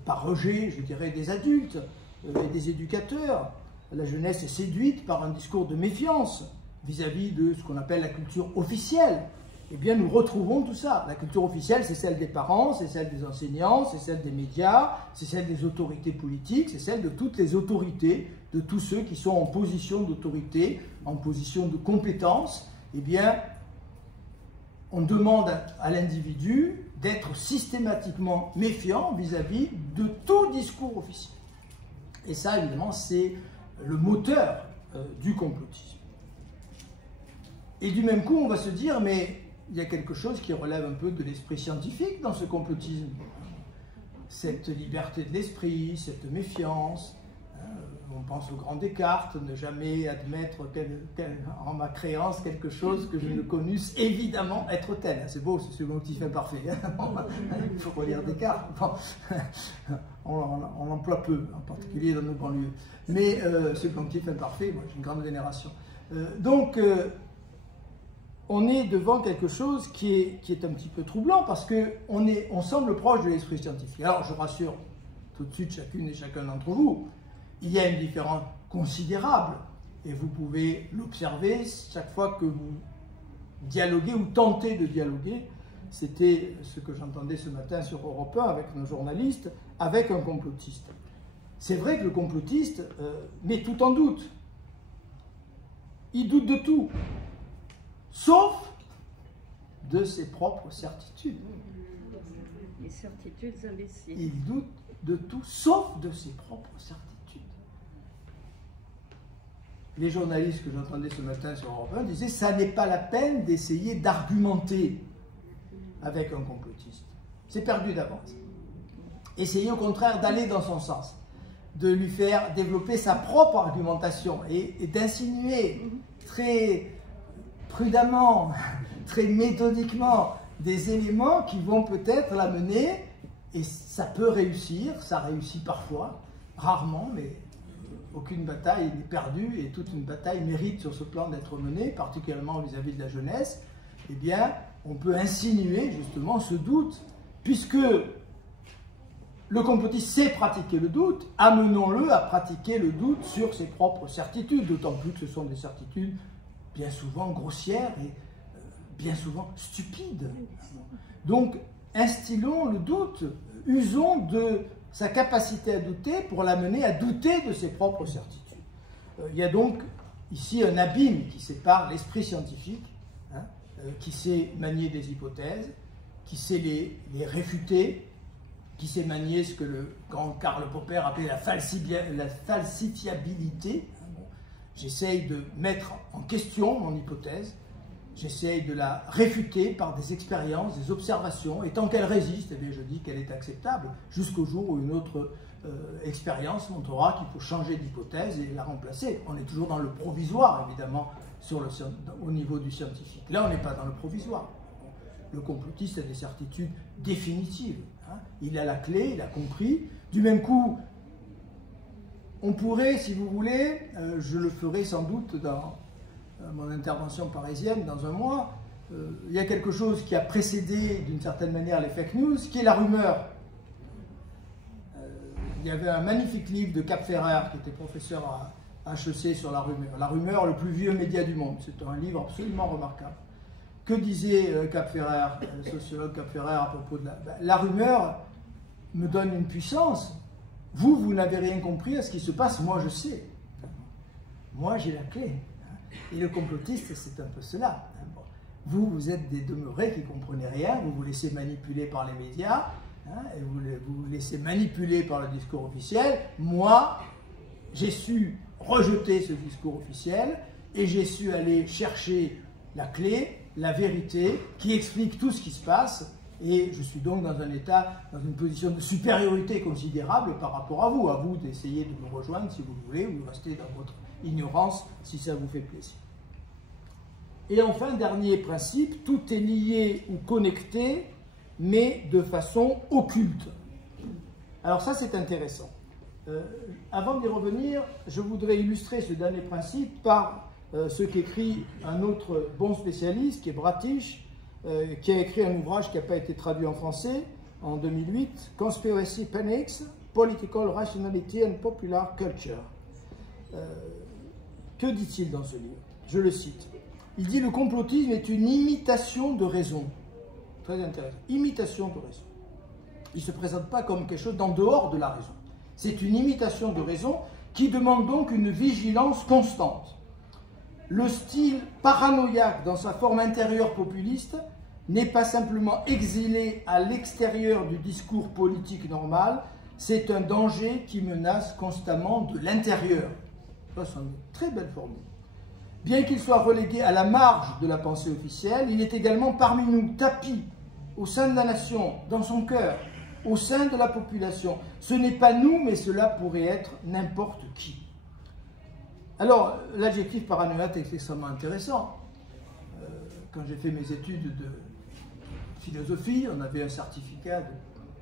par rejet, je dirais, des adultes, et des éducateurs. La jeunesse est séduite par un discours de méfiance vis-à-vis de ce qu'on appelle la culture officielle. Eh bien, nous retrouvons tout ça. La culture officielle, c'est celle des parents, c'est celle des enseignants, c'est celle des médias, c'est celle des autorités politiques, c'est celle de toutes les autorités, de tous ceux qui sont en position d'autorité, en position de compétence. Eh bien, on demande à l'individu d'être systématiquement méfiant vis-à-vis de tout discours officiel. Et ça, évidemment, c'est le moteur du complotisme. Et du même coup, on va se dire, mais il y a quelque chose qui relève un peu de l'esprit scientifique dans ce complotisme. Cette liberté de l'esprit, cette méfiance. On pense au grand Descartes, ne jamais admettre en ma créance quelque chose que je ne connusse évidemment être tel. C'est beau, c'est ce motif imparfait. Il faut relire Descartes. Bon. On l'emploie peu, en particulier dans nos banlieues. Mais ce motif imparfait, moi j'ai une grande vénération. Donc, on est devant quelque chose qui est un petit peu troublant parce qu'on semble proche de l'esprit scientifique. Alors, je rassure tout de suite chacune et chacun d'entre vous, il y a une différence considérable et vous pouvez l'observer chaque fois que vous dialoguez ou tentez de dialoguer. C'était ce que j'entendais ce matin sur Europe 1 avec nos journalistes, avec un complotiste. C'est vrai que le complotiste met tout en doute. Il doute de tout, sauf de ses propres certitudes. Les certitudes imbéciles. Il doute de tout, sauf de ses propres certitudes. Les journalistes que j'entendais ce matin sur Europe 1 disaient « ça n'est pas la peine d'essayer d'argumenter avec un complotiste. C'est perdu d'avance. Essayez au contraire d'aller dans son sens, de lui faire développer sa propre argumentation et d'insinuer très prudemment, très méthodiquement des éléments qui vont peut-être l'amener, et ça peut réussir, ça réussit parfois, rarement, mais aucune bataille n'est perdue et toute une bataille mérite sur ce plan d'être menée, particulièrement vis-à-vis de la jeunesse. Eh bien, on peut insinuer justement ce doute, puisque le complotiste sait pratiquer le doute, amenons-le à pratiquer le doute sur ses propres certitudes, d'autant plus que ce sont des certitudes bien souvent grossières et bien souvent stupides. Donc, instillons le doute, usons de sa capacité à douter pour l'amener à douter de ses propres certitudes. Il y a donc ici un abîme qui sépare l'esprit scientifique, qui sait manier des hypothèses, qui sait les réfuter, qui sait manier ce que le grand Karl Popper appelait la falsifiabilité. J'essaye de mettre en question mon hypothèse, j'essaye de la réfuter par des expériences, des observations, et tant qu'elle résiste, eh bien, je dis qu'elle est acceptable, jusqu'au jour où une autre expérience montrera qu'il faut changer d'hypothèse et la remplacer. On est toujours dans le provisoire, évidemment, au niveau du scientifique. Là, on n'est pas dans le provisoire. Le complotiste a des certitudes définitives. Il a la clé, il a compris. Du même coup, on pourrait, si vous voulez, je le ferai sans doute dans mon intervention parisienne dans un mois, il y a quelque chose qui a précédé d'une certaine manière les fake news, qui est la rumeur. Il y avait un magnifique livre de Cap Ferrer, qui était professeur à HEC sur la rumeur. La rumeur, le plus vieux média du monde. C'est un livre absolument remarquable. Que disait Cap Ferrer, le sociologue Cap Ferrer, à propos de la rumeur me donne une puissance. Vous n'avez rien compris à ce qui se passe, moi je sais. Moi j'ai la clé. Et le complotiste, c'est un peu cela. Vous êtes des demeurés qui ne comprenez rien, vous vous laissez manipuler par les médias, et vous vous laissez manipuler par le discours officiel. Moi, j'ai su rejeter ce discours officiel, et j'ai su aller chercher la clé, la vérité, qui explique tout ce qui se passe, et je suis donc dans un état, dans une position de supériorité considérable par rapport à vous d'essayer de me rejoindre si vous le voulez, ou de rester dans votre ignorance si ça vous fait plaisir. Et enfin, dernier principe, tout est lié ou connecté, mais de façon occulte. Alors ça, c'est intéressant. Avant d'y revenir, je voudrais illustrer ce dernier principe par ce qu'écrit un autre bon spécialiste, qui est Bratish, qui a écrit un ouvrage qui n'a pas été traduit en français, en 2008, Conspiracy Panics, Political Rationality and Popular Culture. Que dit-il dans ce livre? Je le cite. Il dit: le complotisme est une imitation de raison. Très intéressant. Imitation de raison. Il ne se présente pas comme quelque chose d'en dehors de la raison. C'est une imitation de raison qui demande donc une vigilance constante. Le style paranoïaque dans sa forme intérieure populiste n'est pas simplement exilé à l'extérieur du discours politique normal, c'est un danger qui menace constamment de l'intérieur. Ça, c'est une très belle formule. Bien qu'il soit relégué à la marge de la pensée officielle, il est également parmi nous, tapi au sein de la nation, dans son cœur, au sein de la population. Ce n'est pas nous, mais cela pourrait être n'importe qui. Alors, l'adjectif paranoïaque est extrêmement intéressant. Quand j'ai fait mes études de philosophie, on avait un certificat de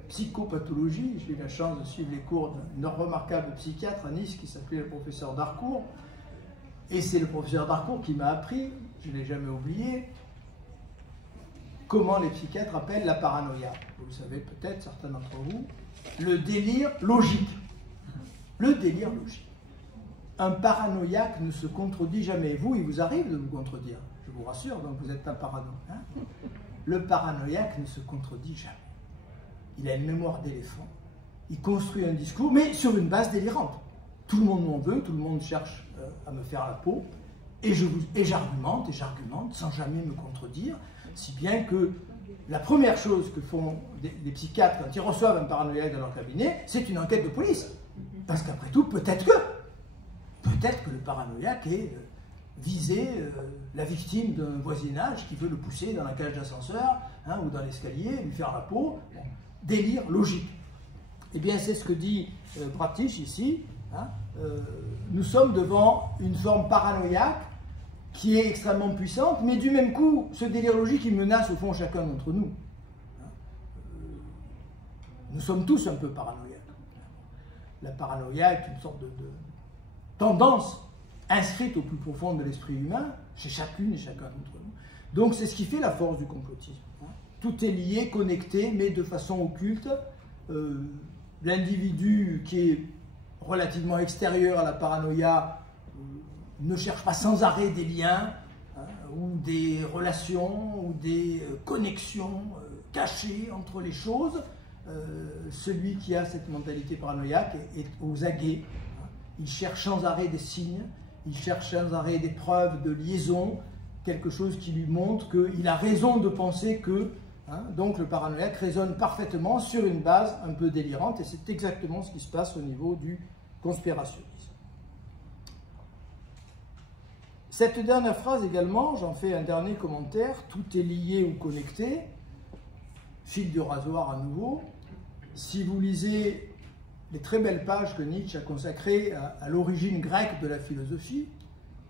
psychopathologie. J'ai eu la chance de suivre les cours d'un remarquable psychiatre à Nice qui s'appelait le professeur Darcourt. Et c'est le professeur Darcourt qui m'a appris, je ne l'ai jamais oublié, comment les psychiatres appellent la paranoïa. Vous le savez peut-être, certains d'entre vous, le délire logique. Le délire logique. Un paranoïaque ne se contredit jamais. Vous, il vous arrive de vous contredire, je vous rassure, donc vous êtes un parano. Hein? Le paranoïaque ne se contredit jamais. Il a une mémoire d'éléphant. Il construit un discours, mais sur une base délirante. Tout le monde m'en veut, tout le monde cherche à me faire la peau, et j'argumente, sans jamais me contredire, si bien que la première chose que font les psychiatres quand ils reçoivent un paranoïaque dans leur cabinet, c'est une enquête de police. Parce qu'après tout, peut-être que le paranoïaque est visé la victime d'un voisinage qui veut le pousser dans la cage d'ascenseur, hein, ou dans l'escalier, lui faire la peau. Bon, délire logique. Eh bien, c'est ce que dit Bratisch ici. Hein, nous sommes devant une forme paranoïaque qui est extrêmement puissante, mais du même coup, ce délire logique, il menace au fond chacun d'entre nous. Nous sommes tous un peu paranoïaques. La paranoïa est une sorte de tendance inscrite au plus profond de l'esprit humain, chez chacune et chacun d'entre nous. Donc c'est ce qui fait la force du complotisme. Tout est lié, connecté, mais de façon occulte. L'individu qui est relativement extérieur à la paranoïa ne cherche pas sans arrêt des liens, ou des relations, ou des connexions cachées entre les choses. Celui qui a cette mentalité paranoïaque est aux aguets. Il cherche sans arrêt des signes, il cherche sans arrêt des preuves de liaison, quelque chose qui lui montre qu'il a raison de penser que... donc le paranoïaque raisonne parfaitement sur une base un peu délirante, et c'est exactement ce qui se passe au niveau du conspirationnisme. Cette dernière phrase également, j'en fais un dernier commentaire, tout est lié ou connecté, fil du rasoir à nouveau. Si vous lisez les très belles pages que Nietzsche a consacrées à l'origine grecque de la philosophie,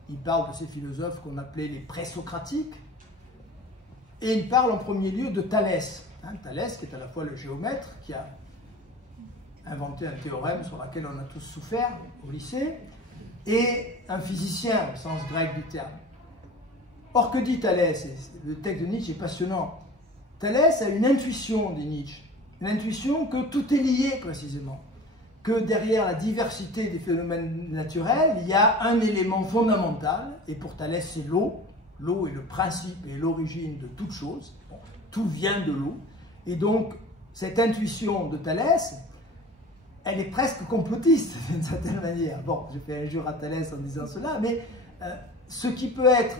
il parle de ces philosophes qu'on appelait les présocratiques, et il parle en premier lieu de Thalès. Thalès, qui est à la fois le géomètre, qui a inventé un théorème sur lequel on a tous souffert au lycée, et un physicien au sens grec du terme. Or, que dit Thalès? Le texte de Nietzsche est passionnant. Thalès a une intuition, dit Nietzsche, une intuition que tout est lié précisément, que derrière la diversité des phénomènes naturels, il y a un élément fondamental, et pour Thalès c'est l'eau. L'eau est le principe et l'origine de toute chose, bon, tout vient de l'eau, et donc cette intuition de Thalès, elle est presque complotiste d'une certaine manière. Bon, j'ai fait injure à Thalès en disant cela, mais ce qui peut être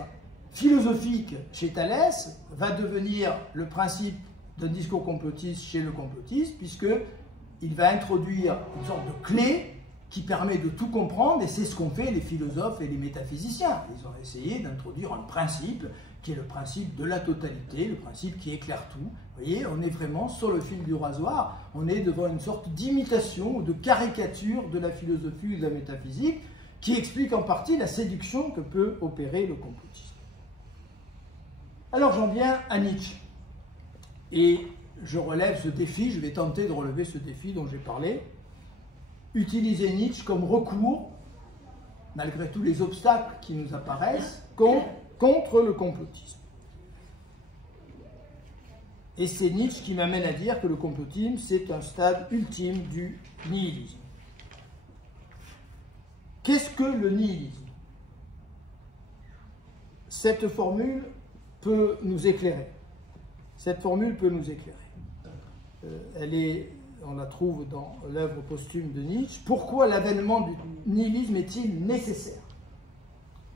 philosophique chez Thalès va devenir le principe d'un discours complotiste chez le complotiste, puisqu'il va introduire une sorte de clé qui permet de tout comprendre, et c'est ce qu'ont fait les philosophes et les métaphysiciens. Ils ont essayé d'introduire un principe qui est le principe de la totalité, le principe qui éclaire tout. Vous voyez, on est vraiment sur le fil du rasoir, on est devant une sorte d'imitation ou de caricature de la philosophie ou de la métaphysique qui explique en partie la séduction que peut opérer le complotisme. Alors j'en viens à Nietzsche. Et je relève ce défi, je vais tenter de relever ce défi dont j'ai parlé. Utiliser Nietzsche comme recours, malgré tous les obstacles qui nous apparaissent, contre le complotisme. Et c'est Nietzsche qui m'amène à dire que le complotisme, c'est un stade ultime du nihilisme. Qu'est-ce que le nihilisme? Cette formule peut nous éclairer. Cette formule peut nous éclairer. On la trouve dans l'œuvre posthume de Nietzsche. Pourquoi l'avènement du nihilisme est-il nécessaire?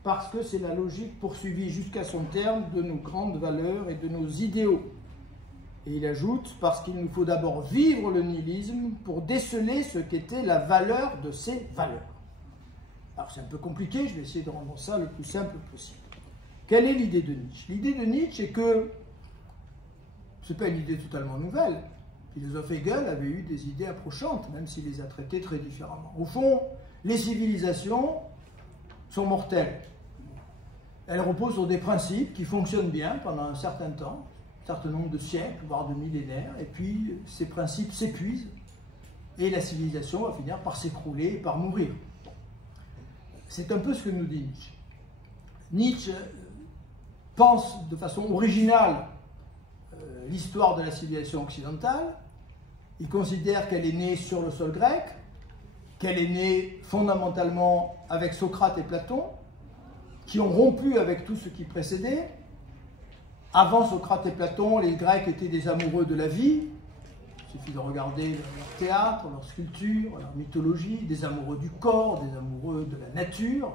Parce que c'est la logique poursuivie jusqu'à son terme de nos grandes valeurs et de nos idéaux. Et il ajoute, parce qu'il nous faut d'abord vivre le nihilisme pour déceler ce qu'était la valeur de ces valeurs. Alors c'est un peu compliqué, je vais essayer de rendre ça le plus simple possible. Quelle est l'idée de Nietzsche? L'idée de Nietzsche est que, ce n'est pas une idée totalement nouvelle, le philosophe Hegel avait eu des idées approchantes, même s'il les a traitées très différemment. Au fond, les civilisations sont mortelles. Elles reposent sur des principes qui fonctionnent bien pendant un certain temps, un certain nombre de siècles, voire de millénaires, et puis ces principes s'épuisent, et la civilisation va finir par s'écrouler et par mourir. C'est un peu ce que nous dit Nietzsche. Nietzsche pense de façon originale l'histoire de la civilisation occidentale. Il considère qu'elle est née sur le sol grec, qu'elle est née fondamentalement avec Socrate et Platon, qui ont rompu avec tout ce qui précédait. Avant Socrate et Platon, les Grecs étaient des amoureux de la vie. Il suffit de regarder leur théâtre, leur sculpture, leur mythologie, des amoureux du corps, des amoureux de la nature.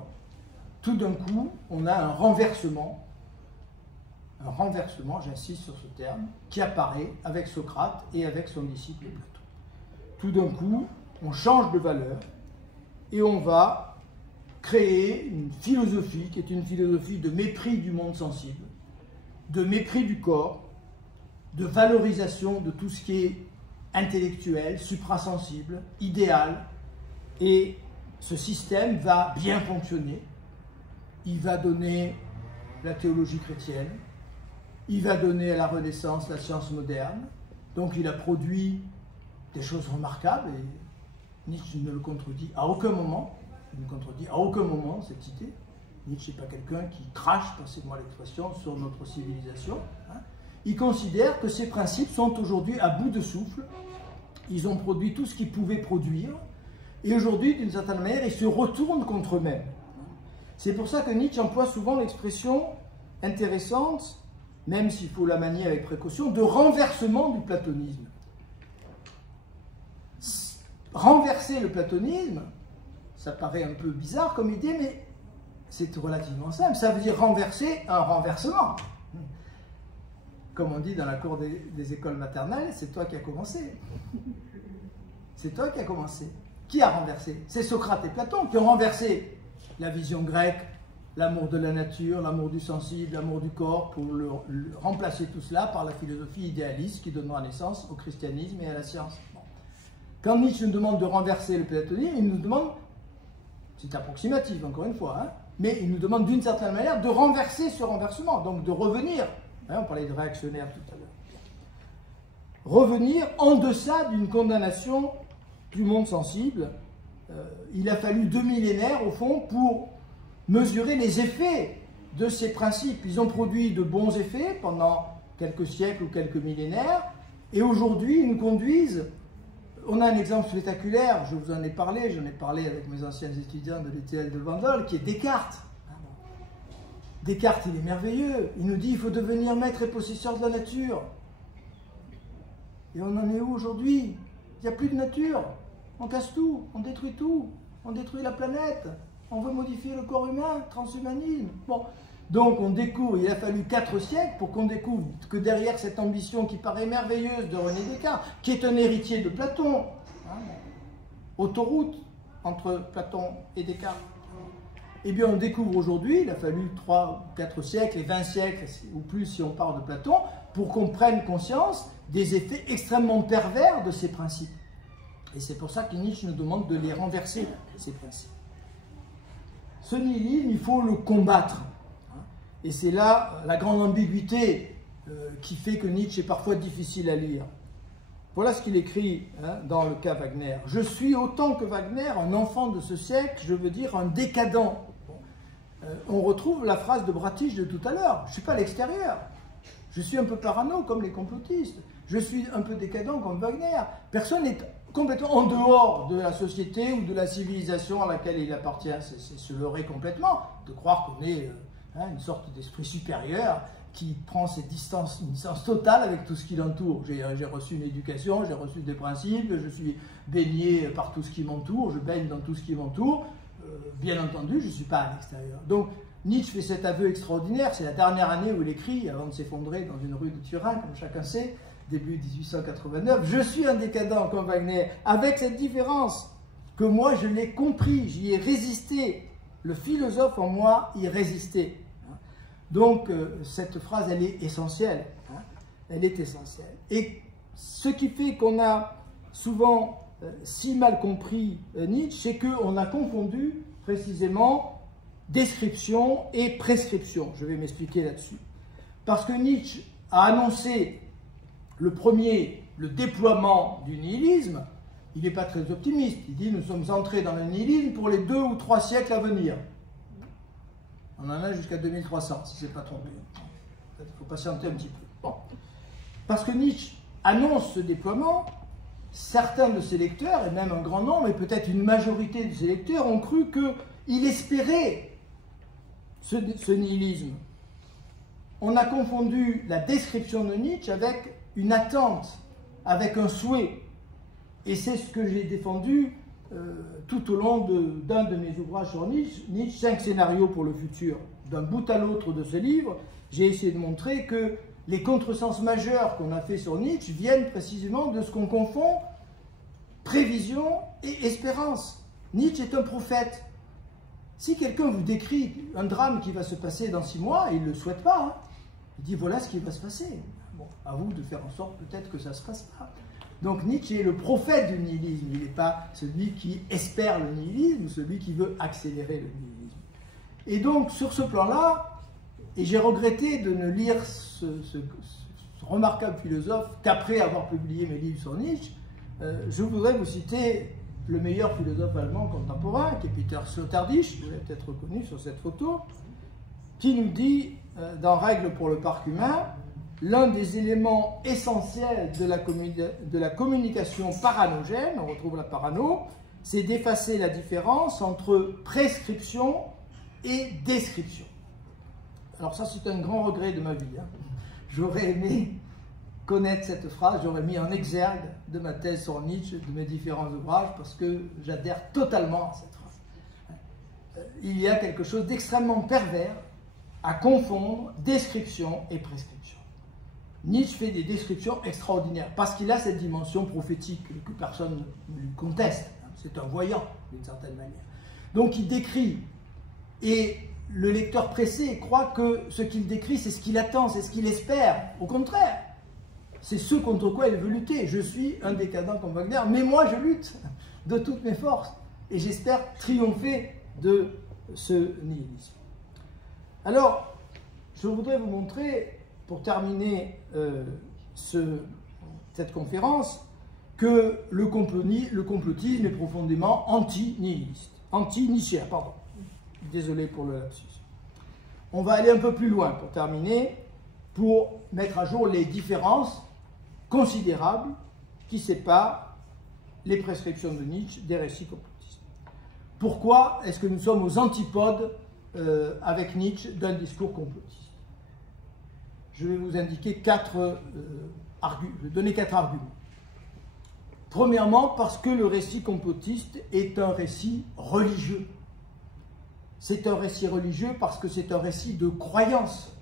Tout d'un coup, on a un renversement, j'insiste sur ce terme, qui apparaît avec Socrate et avec son disciple Platon. Tout d'un coup, on change de valeur et on va créer une philosophie qui est une philosophie de mépris du monde sensible, de mépris du corps, de valorisation de tout ce qui est intellectuel, suprasensible, idéal. Et ce système va bien fonctionner. Il va donner la théologie chrétienne, il va donner à la Renaissance la science moderne. Donc il a produit des choses remarquables et Nietzsche ne le contredit à aucun moment. Il ne contredit à aucun moment cette idée. Nietzsche n'est pas quelqu'un qui crache, passez-moi l'expression, sur notre civilisation. Il considère que ces principes sont aujourd'hui à bout de souffle. Ils ont produit tout ce qu'ils pouvaient produire. Et aujourd'hui, d'une certaine manière, ils se retournent contre eux-mêmes. C'est pour ça que Nietzsche emploie souvent l'expression intéressante, même s'il faut la manier avec précaution, de renversement du platonisme. Renverser le platonisme, ça paraît un peu bizarre comme idée, mais c'est relativement simple. Ça veut dire renverser un renversement. Comme on dit dans la cour des écoles maternelles, c'est toi qui as commencé. C'est toi qui as commencé. Qui a renversé? C'est Socrate et Platon qui ont renversé la vision grecque, l'amour de la nature, l'amour du sensible, l'amour du corps, pour remplacer tout cela par la philosophie idéaliste qui donnera naissance au christianisme et à la science. Bon. Quand Nietzsche nous demande de renverser le platonisme, il nous demande, c'est approximatif encore une fois, mais il nous demande d'une certaine manière de renverser ce renversement, donc de revenir, on parlait de réactionnaire tout à l'heure, revenir en deçà d'une condamnation du monde sensible. Il a fallu 2 millénaires, au fond, pour mesurer les effets de ces principes. Ils ont produit de bons effets pendant quelques siècles ou quelques millénaires, et aujourd'hui, ils nous conduisent. On a un exemple spectaculaire, je vous en ai parlé, j'en ai parlé avec mes anciens étudiants de l'ETL de Bandol, qui est Descartes. Descartes, il est merveilleux. Il nous dit qu'il faut devenir maître et possesseur de la nature. Et on en est où aujourd'hui? Il n'y a plus de nature. On casse tout, on détruit la planète, on veut modifier le corps humain, transhumanisme. Bon. Donc on découvre, il a fallu 4 siècles pour qu'on découvre que derrière cette ambition qui paraît merveilleuse de René Descartes, qui est un héritier de Platon, autoroute entre Platon et Descartes, eh bien on découvre aujourd'hui, il a fallu 3 ou 4 siècles et 20 siècles, ou plus si on parle de Platon, pour qu'on prenne conscience des effets extrêmement pervers de ces principes. Et c'est pour ça que Nietzsche nous demande de les renverser, ces principes. Ce nihilisme, il faut le combattre. Et c'est là la grande ambiguïté qui fait que Nietzsche est parfois difficile à lire. Voilà ce qu'il écrit dans le cas Wagner. « Je suis autant que Wagner un enfant de ce siècle, je veux dire un décadent. » On retrouve la phrase de Bratiche de tout à l'heure. Je ne suis pas à l'extérieur. Je suis un peu parano comme les complotistes. Je suis un peu décadent comme Wagner. Personne n'est complètement en dehors de la société ou de la civilisation à laquelle il appartient. C'est se leurrer complètement de croire qu'on est une sorte d'esprit supérieur qui prend une distance totale avec tout ce qui l'entoure. J'ai reçu une éducation, j'ai reçu des principes, je suis baigné par tout ce qui m'entoure, je baigne dans tout ce qui m'entoure. Bien entendu, je ne suis pas à l'extérieur. Donc, Nietzsche fait cet aveu extraordinaire, c'est la dernière année où il écrit, avant de s'effondrer dans une rue de Turin, comme chacun sait, début 1889, « Je suis un décadent comme Wagner, avec cette différence que moi je l'ai compris, j'y ai résisté, le philosophe en moi y résistait. » Donc, cette phrase, elle est essentielle, elle est essentielle. Et ce qui fait qu'on a souvent si mal compris Nietzsche, c'est qu'on a confondu précisément description et prescription. Je vais m'expliquer là-dessus. Parce que Nietzsche a annoncé le déploiement du nihilisme. Il n'est pas très optimiste. Il dit, nous sommes entrés dans le nihilisme pour les 2 ou 3 siècles à venir. On en a jusqu'à 2300, si ce n'est pas trompé. Il faut patienter un petit peu. Bon. Parce que Nietzsche annonce ce déploiement, certains de ses lecteurs, et même un grand nombre, et peut-être une majorité de ses lecteurs, ont cru qu'il espérait ce nihilisme. On a confondu la description de Nietzsche avec une attente, avec un souhait. Et c'est ce que j'ai défendu tout au long d'un de mes ouvrages sur Nietzsche, 5 scénarios pour le futur. D'un bout à l'autre de ce livre, j'ai essayé de montrer que les contresens majeurs qu'on a fait sur Nietzsche viennent précisément de ce qu'on confond prévision et espérance. Nietzsche est un prophète. Si quelqu'un vous décrit un drame qui va se passer dans 6 mois, il ne le souhaite pas, hein. Il dit voilà ce qui va se passer. Bon, à vous de faire en sorte peut-être que ça ne se passe pas. Donc Nietzsche est le prophète du nihilisme, il n'est pas celui qui espère le nihilisme, celui qui veut accélérer le nihilisme. Et donc sur ce plan-là, et j'ai regretté de ne lire ce remarquable philosophe qu'après avoir publié mes livres sur Nietzsche, je voudrais vous citer le meilleur philosophe allemand contemporain, qui est Peter Sloterdijk, vous l'avez peut-être reconnu sur cette photo, qui nous dit, dans Règles pour le parc humain, l'un des éléments essentiels de la communication paranogène, on retrouve la parano, c'est d'effacer la différence entre prescription et description. Alors ça, c'est un grand regret de ma vie. Hein. J'aurais aimé connaître cette phrase, j'aurais mis en exergue de ma thèse sur Nietzsche, de mes différents ouvrages, parce que j'adhère totalement à cette phrase. Il y a quelque chose d'extrêmement pervers à confondre description et prescription. Nietzsche fait des descriptions extraordinaires, parce qu'il a cette dimension prophétique que personne ne lui conteste. C'est un voyant, d'une certaine manière. Donc il décrit, et le lecteur pressé croit que ce qu'il décrit, c'est ce qu'il attend, c'est ce qu'il espère. Au contraire, c'est ce contre quoi il veut lutter. Je suis un décadent comme Wagner, mais moi je lutte de toutes mes forces, et j'espère triompher de ce nihilisme. Alors, je voudrais vous montrer, pour terminer cette conférence, que le complotisme est profondément anti-nihiliste, anti-nietzschéen, pardon. Désolé pour le lapsus. On va aller un peu plus loin pour terminer, pour mettre à jour les différences considérables qui séparent les prescriptions de Nietzsche des récits complotistes. Pourquoi est-ce que nous sommes aux antipodes avec Nietzsche d'un discours complotiste? Je vais vous indiquer donner 4 arguments. Premièrement, parce que le récit complotiste est un récit religieux. C'est un récit religieux parce que c'est un récit de croyance.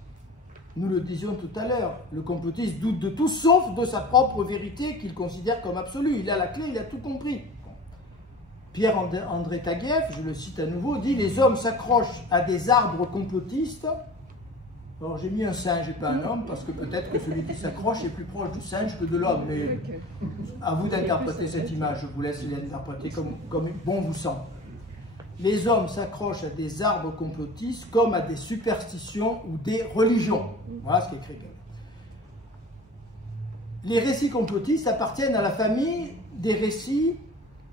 Nous le disions tout à l'heure, le complotiste doute de tout sauf de sa propre vérité qu'il considère comme absolue. Il a la clé, il a tout compris. Pierre-André Taguieff, je le cite à nouveau, dit « Les hommes s'accrochent à des arbres complotistes ». Alors j'ai mis un singe et pas un homme, parce que peut-être que celui qui s'accroche est plus proche du singe que de l'homme. Mais à vous d'interpréter cette image, je vous laisse l'interpréter comme bon vous semble. Les hommes s'accrochent à des arbres complotistes comme à des superstitions ou des religions. Voilà ce qu'écrit Hegel. Les récits complotistes appartiennent à la famille des récits,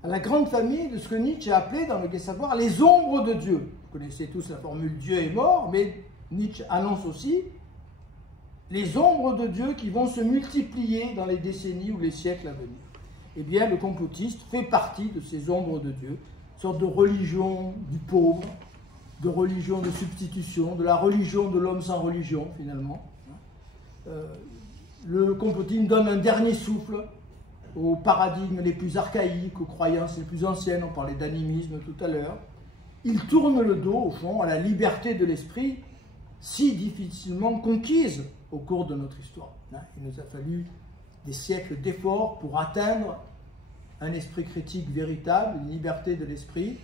à la grande famille de ce que Nietzsche a appelé dans le Gai Savoir les ombres de Dieu. Vous connaissez tous la formule Dieu est mort, mais Nietzsche annonce aussi les ombres de Dieu qui vont se multiplier dans les décennies ou les siècles à venir. Eh bien, le complotiste fait partie de ces ombres de Dieu, une sorte de religion du pauvre, de religion de substitution, de la religion de l'homme sans religion, finalement. Le complotisme donne un dernier souffle aux paradigmes les plus archaïques, aux croyances les plus anciennes. On parlait d'animisme tout à l'heure. Il tourne le dos, au fond, à la liberté de l'esprit, si difficilement conquise au cours de notre histoire. Il nous a fallu des siècles d'efforts pour atteindre un esprit critique véritable, une liberté de l'esprit.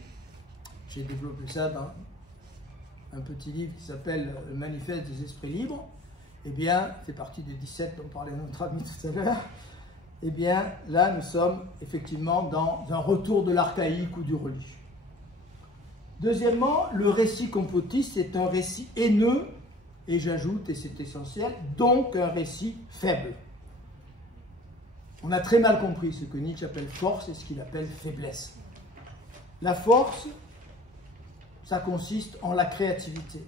J'ai développé ça dans un petit livre qui s'appelle « Le manifeste des esprits libres ». Eh bien, c'est partie des 17 dont parlait notre ami tout à l'heure. Eh bien, là, nous sommes effectivement dans un retour de l'archaïque ou du religieux. Deuxièmement, le récit complotiste est un récit haineux, et j'ajoute, et c'est essentiel, donc un récit faible. On a très mal compris ce que Nietzsche appelle force et ce qu'il appelle faiblesse. La force, ça consiste en la créativité.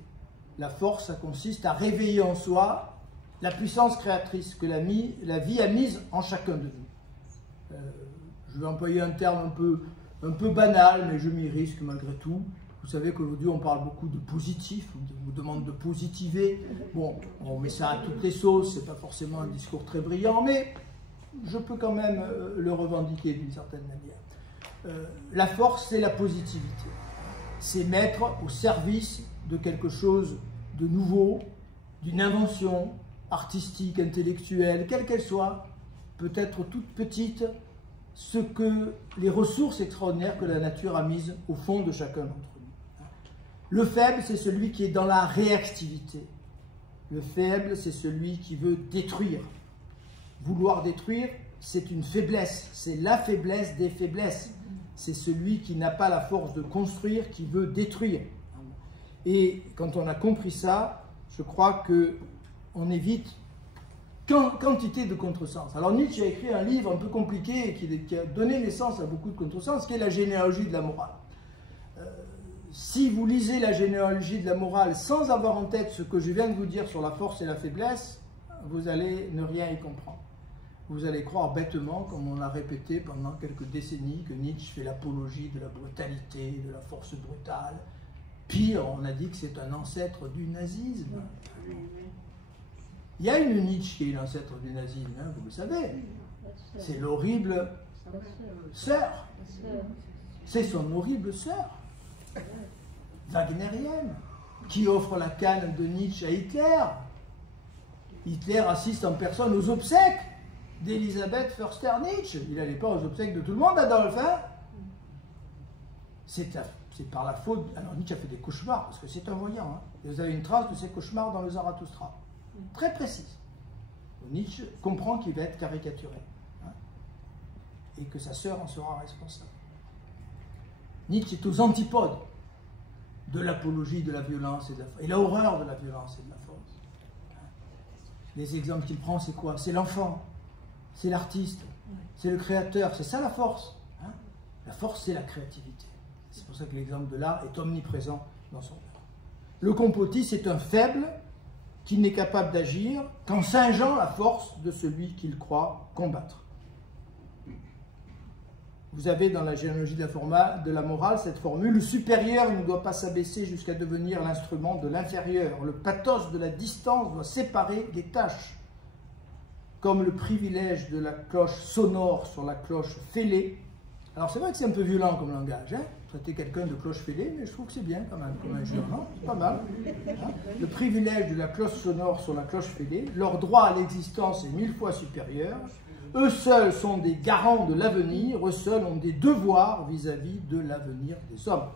La force, ça consiste à réveiller en soi la puissance créatrice que la vie a mise en chacun de nous. Je vais employer un terme un peu banal, mais je m'y risque malgré tout. Vous savez qu'aujourd'hui, on parle beaucoup de positif, on vous demande de positiver. Bon, on met ça à toutes les sauces, c'est pas forcément un discours très brillant, mais je peux quand même le revendiquer d'une certaine manière. La force, c'est la positivité. C'est mettre au service de quelque chose de nouveau, d'une invention artistique, intellectuelle, quelle qu'elle soit, peut-être toute petite, ce que les ressources extraordinaires que la nature a mises au fond de chacun d'entre nous. Le faible, c'est celui qui est dans la réactivité. Le faible, c'est celui qui veut détruire. Vouloir détruire, c'est une faiblesse. C'est la faiblesse des faiblesses. C'est celui qui n'a pas la force de construire, qui veut détruire. Et quand on a compris ça, je crois qu'on évite quantité de contresens. Alors Nietzsche a écrit un livre un peu compliqué qui a donné naissance à beaucoup de contresens, qui est la généalogie de la morale. Si vous lisez la généalogie de la morale sans avoir en tête ce que je viens de vous dire sur la force et la faiblesse, vous allez ne rien y comprendre. Vous allez croire bêtement, comme on l'a répété pendant quelques décennies, que Nietzsche fait l'apologie de la brutalité, de la force brutale. Pire, on a dit que c'est un ancêtre du nazisme. Il y a une Nietzsche qui est l'ancêtre du nazisme, hein, vous le savez. C'est l'horrible sœur. C'est son horrible sœur, wagnérienne, qui offre la canne de Nietzsche à Hitler. Hitler assiste en personne aux obsèques d'Elisabeth Förster-Nietzsche. Il n'allait pas aux obsèques de tout le monde, Adolphe, hein. C'est par la faute... Alors Nietzsche a fait des cauchemars, parce que c'est un voyant. Hein. Et vous avez une trace de ces cauchemars dans le Zarathustra. Très précise. Nietzsche comprend qu'il va être caricaturé. Hein, et que sa sœur en sera responsable. Nietzsche est aux antipodes de l'apologie de la violence et de la force. Il a horreur de la violence et de la force. Les exemples qu'il prend, c'est quoi? C'est l'enfant, c'est l'artiste, c'est le créateur, c'est ça la force. Hein. La force, c'est la créativité. C'est pour ça que l'exemple de l'art est omniprésent dans son œuvre. Le complotiste est un faible qui n'est capable d'agir qu'en singeant la force de celui qu'il croit combattre. Vous avez dans la généalogie de la morale cette formule: le supérieur ne doit pas s'abaisser jusqu'à devenir l'instrument de l'inférieur. Le pathos de la distance doit séparer les tâches. Comme le privilège de la cloche sonore sur la cloche fêlée. Alors c'est vrai que c'est un peu violent comme langage, hein, traiter quelqu'un de cloche fêlée, mais je trouve que c'est bien quand même, comme un jeu, non? C'est pas mal. Hein. Le privilège de la cloche sonore sur la cloche fêlée, leur droit à l'existence est 1000 fois supérieur. Eux seuls sont des garants de l'avenir, eux seuls ont des devoirs vis-à-vis de l'avenir des hommes.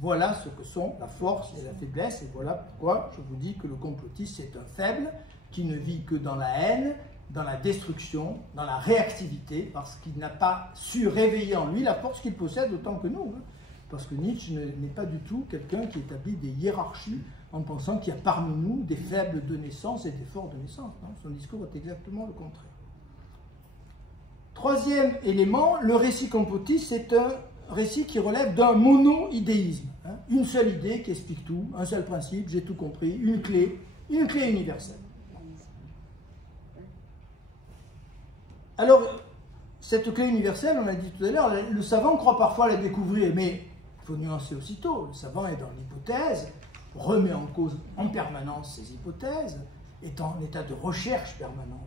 Voilà ce que sont la force et la faiblesse, et voilà pourquoi je vous dis que le complotiste c'est un faible qui ne vit que dans la haine, dans la destruction, dans la réactivité, parce qu'il n'a pas su réveiller en lui la force qu'il possède autant que nous. Hein. Parce que Nietzsche n'est pas du tout quelqu'un qui établit des hiérarchies en pensant qu'il y a parmi nous des faibles de naissance et des forts de naissance. Non, son discours est exactement le contraire. Troisième élément, le récit complotiste, c'est un récit qui relève d'un mono-idéisme. Hein. Une seule idée qui explique tout, un seul principe, j'ai tout compris, une clé universelle. Alors, cette clé universelle, on l'a dit tout à l'heure, le savant croit parfois la découvrir, mais il faut nuancer aussitôt. Le savant est dans l'hypothèse, remet en cause en permanence ses hypothèses, est en état de recherche permanente.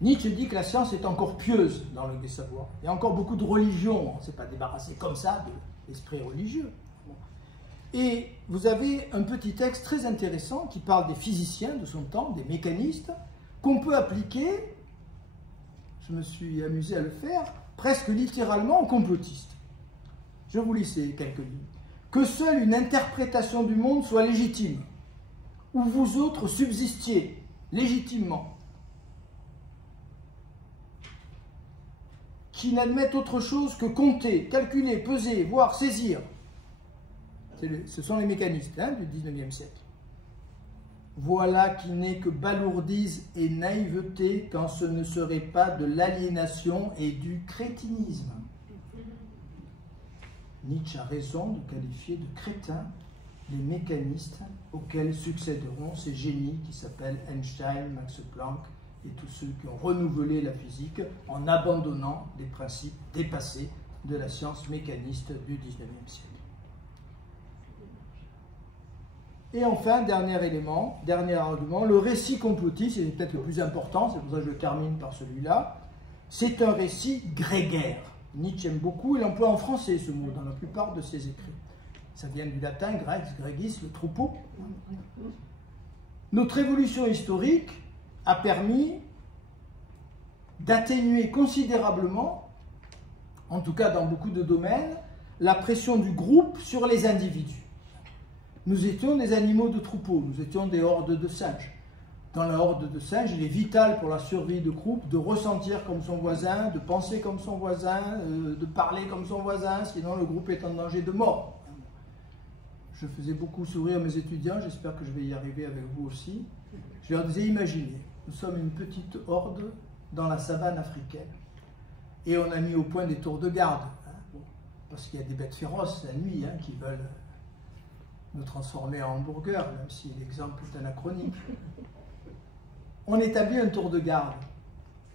Nietzsche dit que la science est encore pieuse dans le des savoirs. Il y a encore beaucoup de religion, on ne s'est pas débarrassé comme ça de l'esprit religieux. Et vous avez un petit texte très intéressant qui parle des physiciens de son temps, des mécanistes, qu'on peut appliquer, je me suis amusé à le faire, presque littéralement aux complotistes. Je vous lis ces quelques lignes. Que seule une interprétation du monde soit légitime, où vous autres subsistiez légitimement, qui n'admettent autre chose que compter, calculer, peser, voire saisir. Ce sont les mécanistes du XIXe siècle. Voilà qui n'est que balourdise et naïveté quand ce ne serait pas de l'aliénation et du crétinisme. Nietzsche a raison de qualifier de crétins les mécanistes auxquels succéderont ces génies qui s'appellent Einstein, Max Planck et tous ceux qui ont renouvelé la physique en abandonnant les principes dépassés de la science mécaniste du XIXe siècle. Et enfin, dernier élément, dernier argument, le récit complotiste, c'est peut-être le plus important, c'est pour ça que je termine par celui-là, c'est un récit grégaire. Nietzsche aime beaucoup, il emploie en français ce mot dans la plupart de ses écrits. Ça vient du latin, grec, gregis, le troupeau. Notre évolution historique a permis d'atténuer considérablement, en tout cas dans beaucoup de domaines, la pression du groupe sur les individus. Nous étions des animaux de troupeau, nous étions des hordes de singes. Dans la horde de singes, il est vital pour la survie de groupe de ressentir comme son voisin, de penser comme son voisin, de parler comme son voisin, sinon le groupe est en danger de mort. Je faisais beaucoup sourire mes étudiants, j'espère que je vais y arriver avec vous aussi. Je leur disais, imaginez, nous sommes une petite horde dans la savane africaine. Et on a mis au point des tours de garde, parce qu'il y a des bêtes féroces la nuit qui veulent nous transformer en hamburgers, même si l'exemple est anachronique. On établit un tour de garde.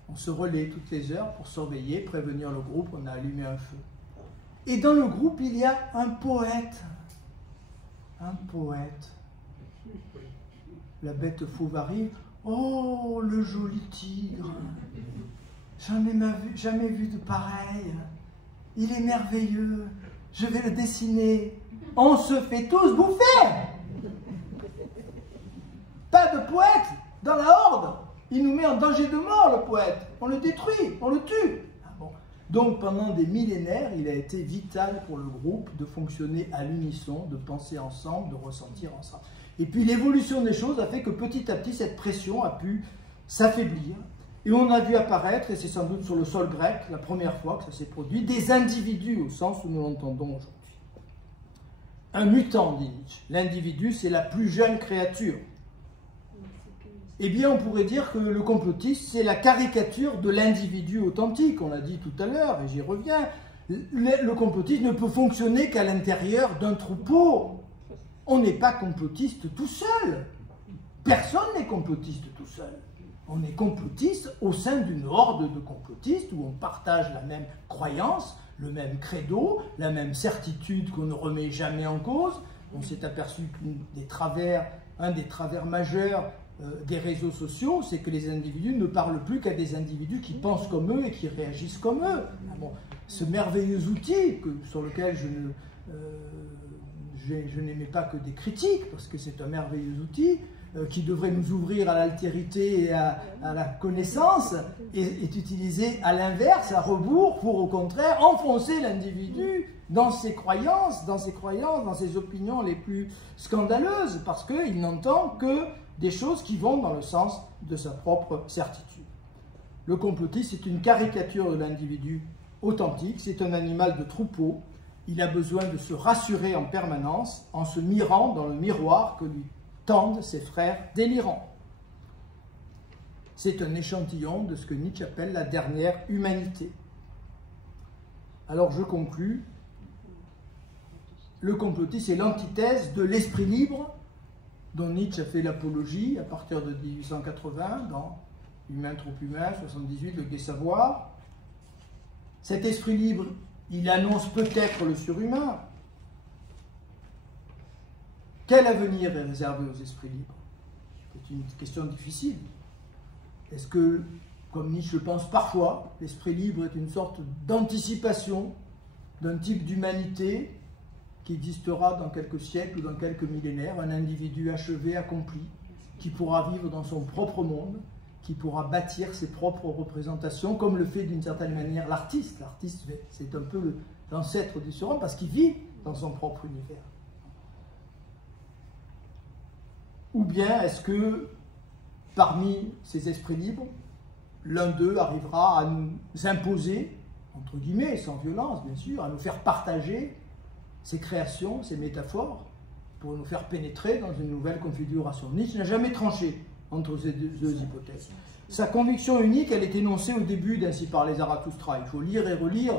On se relaie toutes les heures pour surveiller, prévenir le groupe, on a allumé un feu. Et dans le groupe, il y a un poète. Un poète. La bête fauve arrive. Oh, le joli tigre. Jamais vu de pareil. Il est merveilleux. Je vais le dessiner. On se fait tous bouffer. Pas de poète dans la horde. Il nous met en danger de mort, le poète. On le détruit, on le tue. Donc pendant des millénaires, il a été vital pour le groupe de fonctionner à l'unisson, de penser ensemble, de ressentir ensemble. Et puis l'évolution des choses a fait que petit à petit, cette pression a pu s'affaiblir. Et on a vu apparaître, et c'est sans doute sur le sol grec, la première fois que ça s'est produit, des individus au sens où nous l'entendons aujourd'hui. Un mutant, dit Nietzsche. L'individu, c'est la plus jeune créature. Eh bien, on pourrait dire que le complotiste, c'est la caricature de l'individu authentique. On l'a dit tout à l'heure, et j'y reviens. Le complotiste ne peut fonctionner qu'à l'intérieur d'un troupeau. On n'est pas complotiste tout seul. Personne n'est complotiste tout seul. On est complotiste au sein d'une horde de complotistes où on partage la même croyance, le même credo, la même certitude qu'on ne remet jamais en cause. On s'est aperçu qu'un des travers majeurs des réseaux sociaux, c'est que les individus ne parlent plus qu'à des individus qui pensent comme eux et qui réagissent comme eux. Ce merveilleux outil sur lequel je n'émets pas que des critiques, parce que c'est un merveilleux outil qui devrait nous ouvrir à l'altérité et à la connaissance, est utilisé à l'inverse, à rebours, pour au contraire enfoncer l'individu dans ses croyances, dans ses opinions les plus scandaleuses, parce qu'il n'entend que des choses qui vont dans le sens de sa propre certitude. Le complotiste est une caricature de l'individu authentique, c'est un animal de troupeau, il a besoin de se rassurer en permanence en se mirant dans le miroir que lui tendent ses frères délirants. C'est un échantillon de ce que Nietzsche appelle la dernière humanité. Alors je conclus, le complotisme est l'antithèse de l'esprit libre dont Nietzsche a fait l'apologie à partir de 1880 dans Humain, trop humain, 78, le gai savoir. Cet esprit libre, il annonce peut-être le surhumain. Quel avenir est réservé aux esprits libres? C'est une question difficile. Est-ce que, comme Nietzsche le pense parfois, l'esprit libre est une sorte d'anticipation d'un type d'humanité qui existera dans quelques siècles ou dans quelques millénaires, un individu achevé, accompli, qui pourra vivre dans son propre monde, qui pourra bâtir ses propres représentations, comme le fait d'une certaine manière l'artiste. L'artiste, c'est un peu l'ancêtre du surhomme, parce qu'il vit dans son propre univers. Ou bien est-ce que, parmi ces esprits libres, l'un d'eux arrivera à nous imposer, entre guillemets, sans violence bien sûr, à nous faire partager ses créations, ses métaphores, pour nous faire pénétrer dans une nouvelle configuration. Nietzsche n'a jamais tranché entre ces deux hypothèses. Sa conviction unique, elle est énoncée au début d'Ainsi parlait Zarathustra. Il faut lire et relire,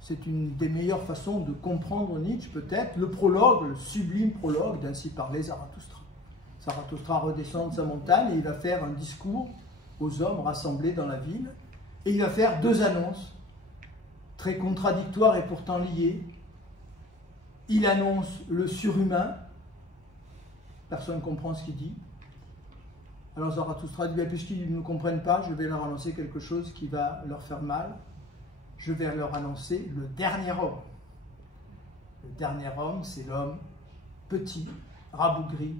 c'est une des meilleures façons de comprendre Nietzsche peut-être, le prologue, le sublime prologue d'Ainsi parlait Zarathustra. Zarathustra redescend de sa montagne et il va faire un discours aux hommes rassemblés dans la ville, et il va faire deux annonces, très contradictoires et pourtant liées. Il annonce le surhumain, personne ne comprend ce qu'il dit. Alors Zarathustra dit, puisqu'ils ne comprennent pas, je vais leur annoncer quelque chose qui va leur faire mal. Je vais leur annoncer le dernier homme. Le dernier homme, c'est l'homme petit, rabougri,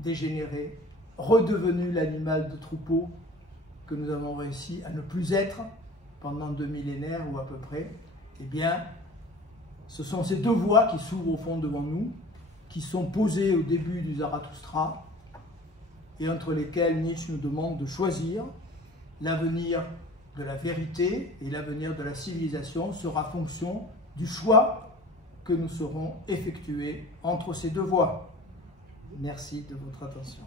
dégénéré, redevenu l'animal de troupeau que nous avons réussi à ne plus être pendant 2 millénaires ou à peu près. Eh bien, ce sont ces deux voies qui s'ouvrent au fond devant nous, qui sont posées au début du Zarathustra, et entre lesquelles Nietzsche nous demande de choisir. L'avenir de la vérité et l'avenir de la civilisation sera fonction du choix que nous saurons effectuer entre ces deux voies. Merci de votre attention.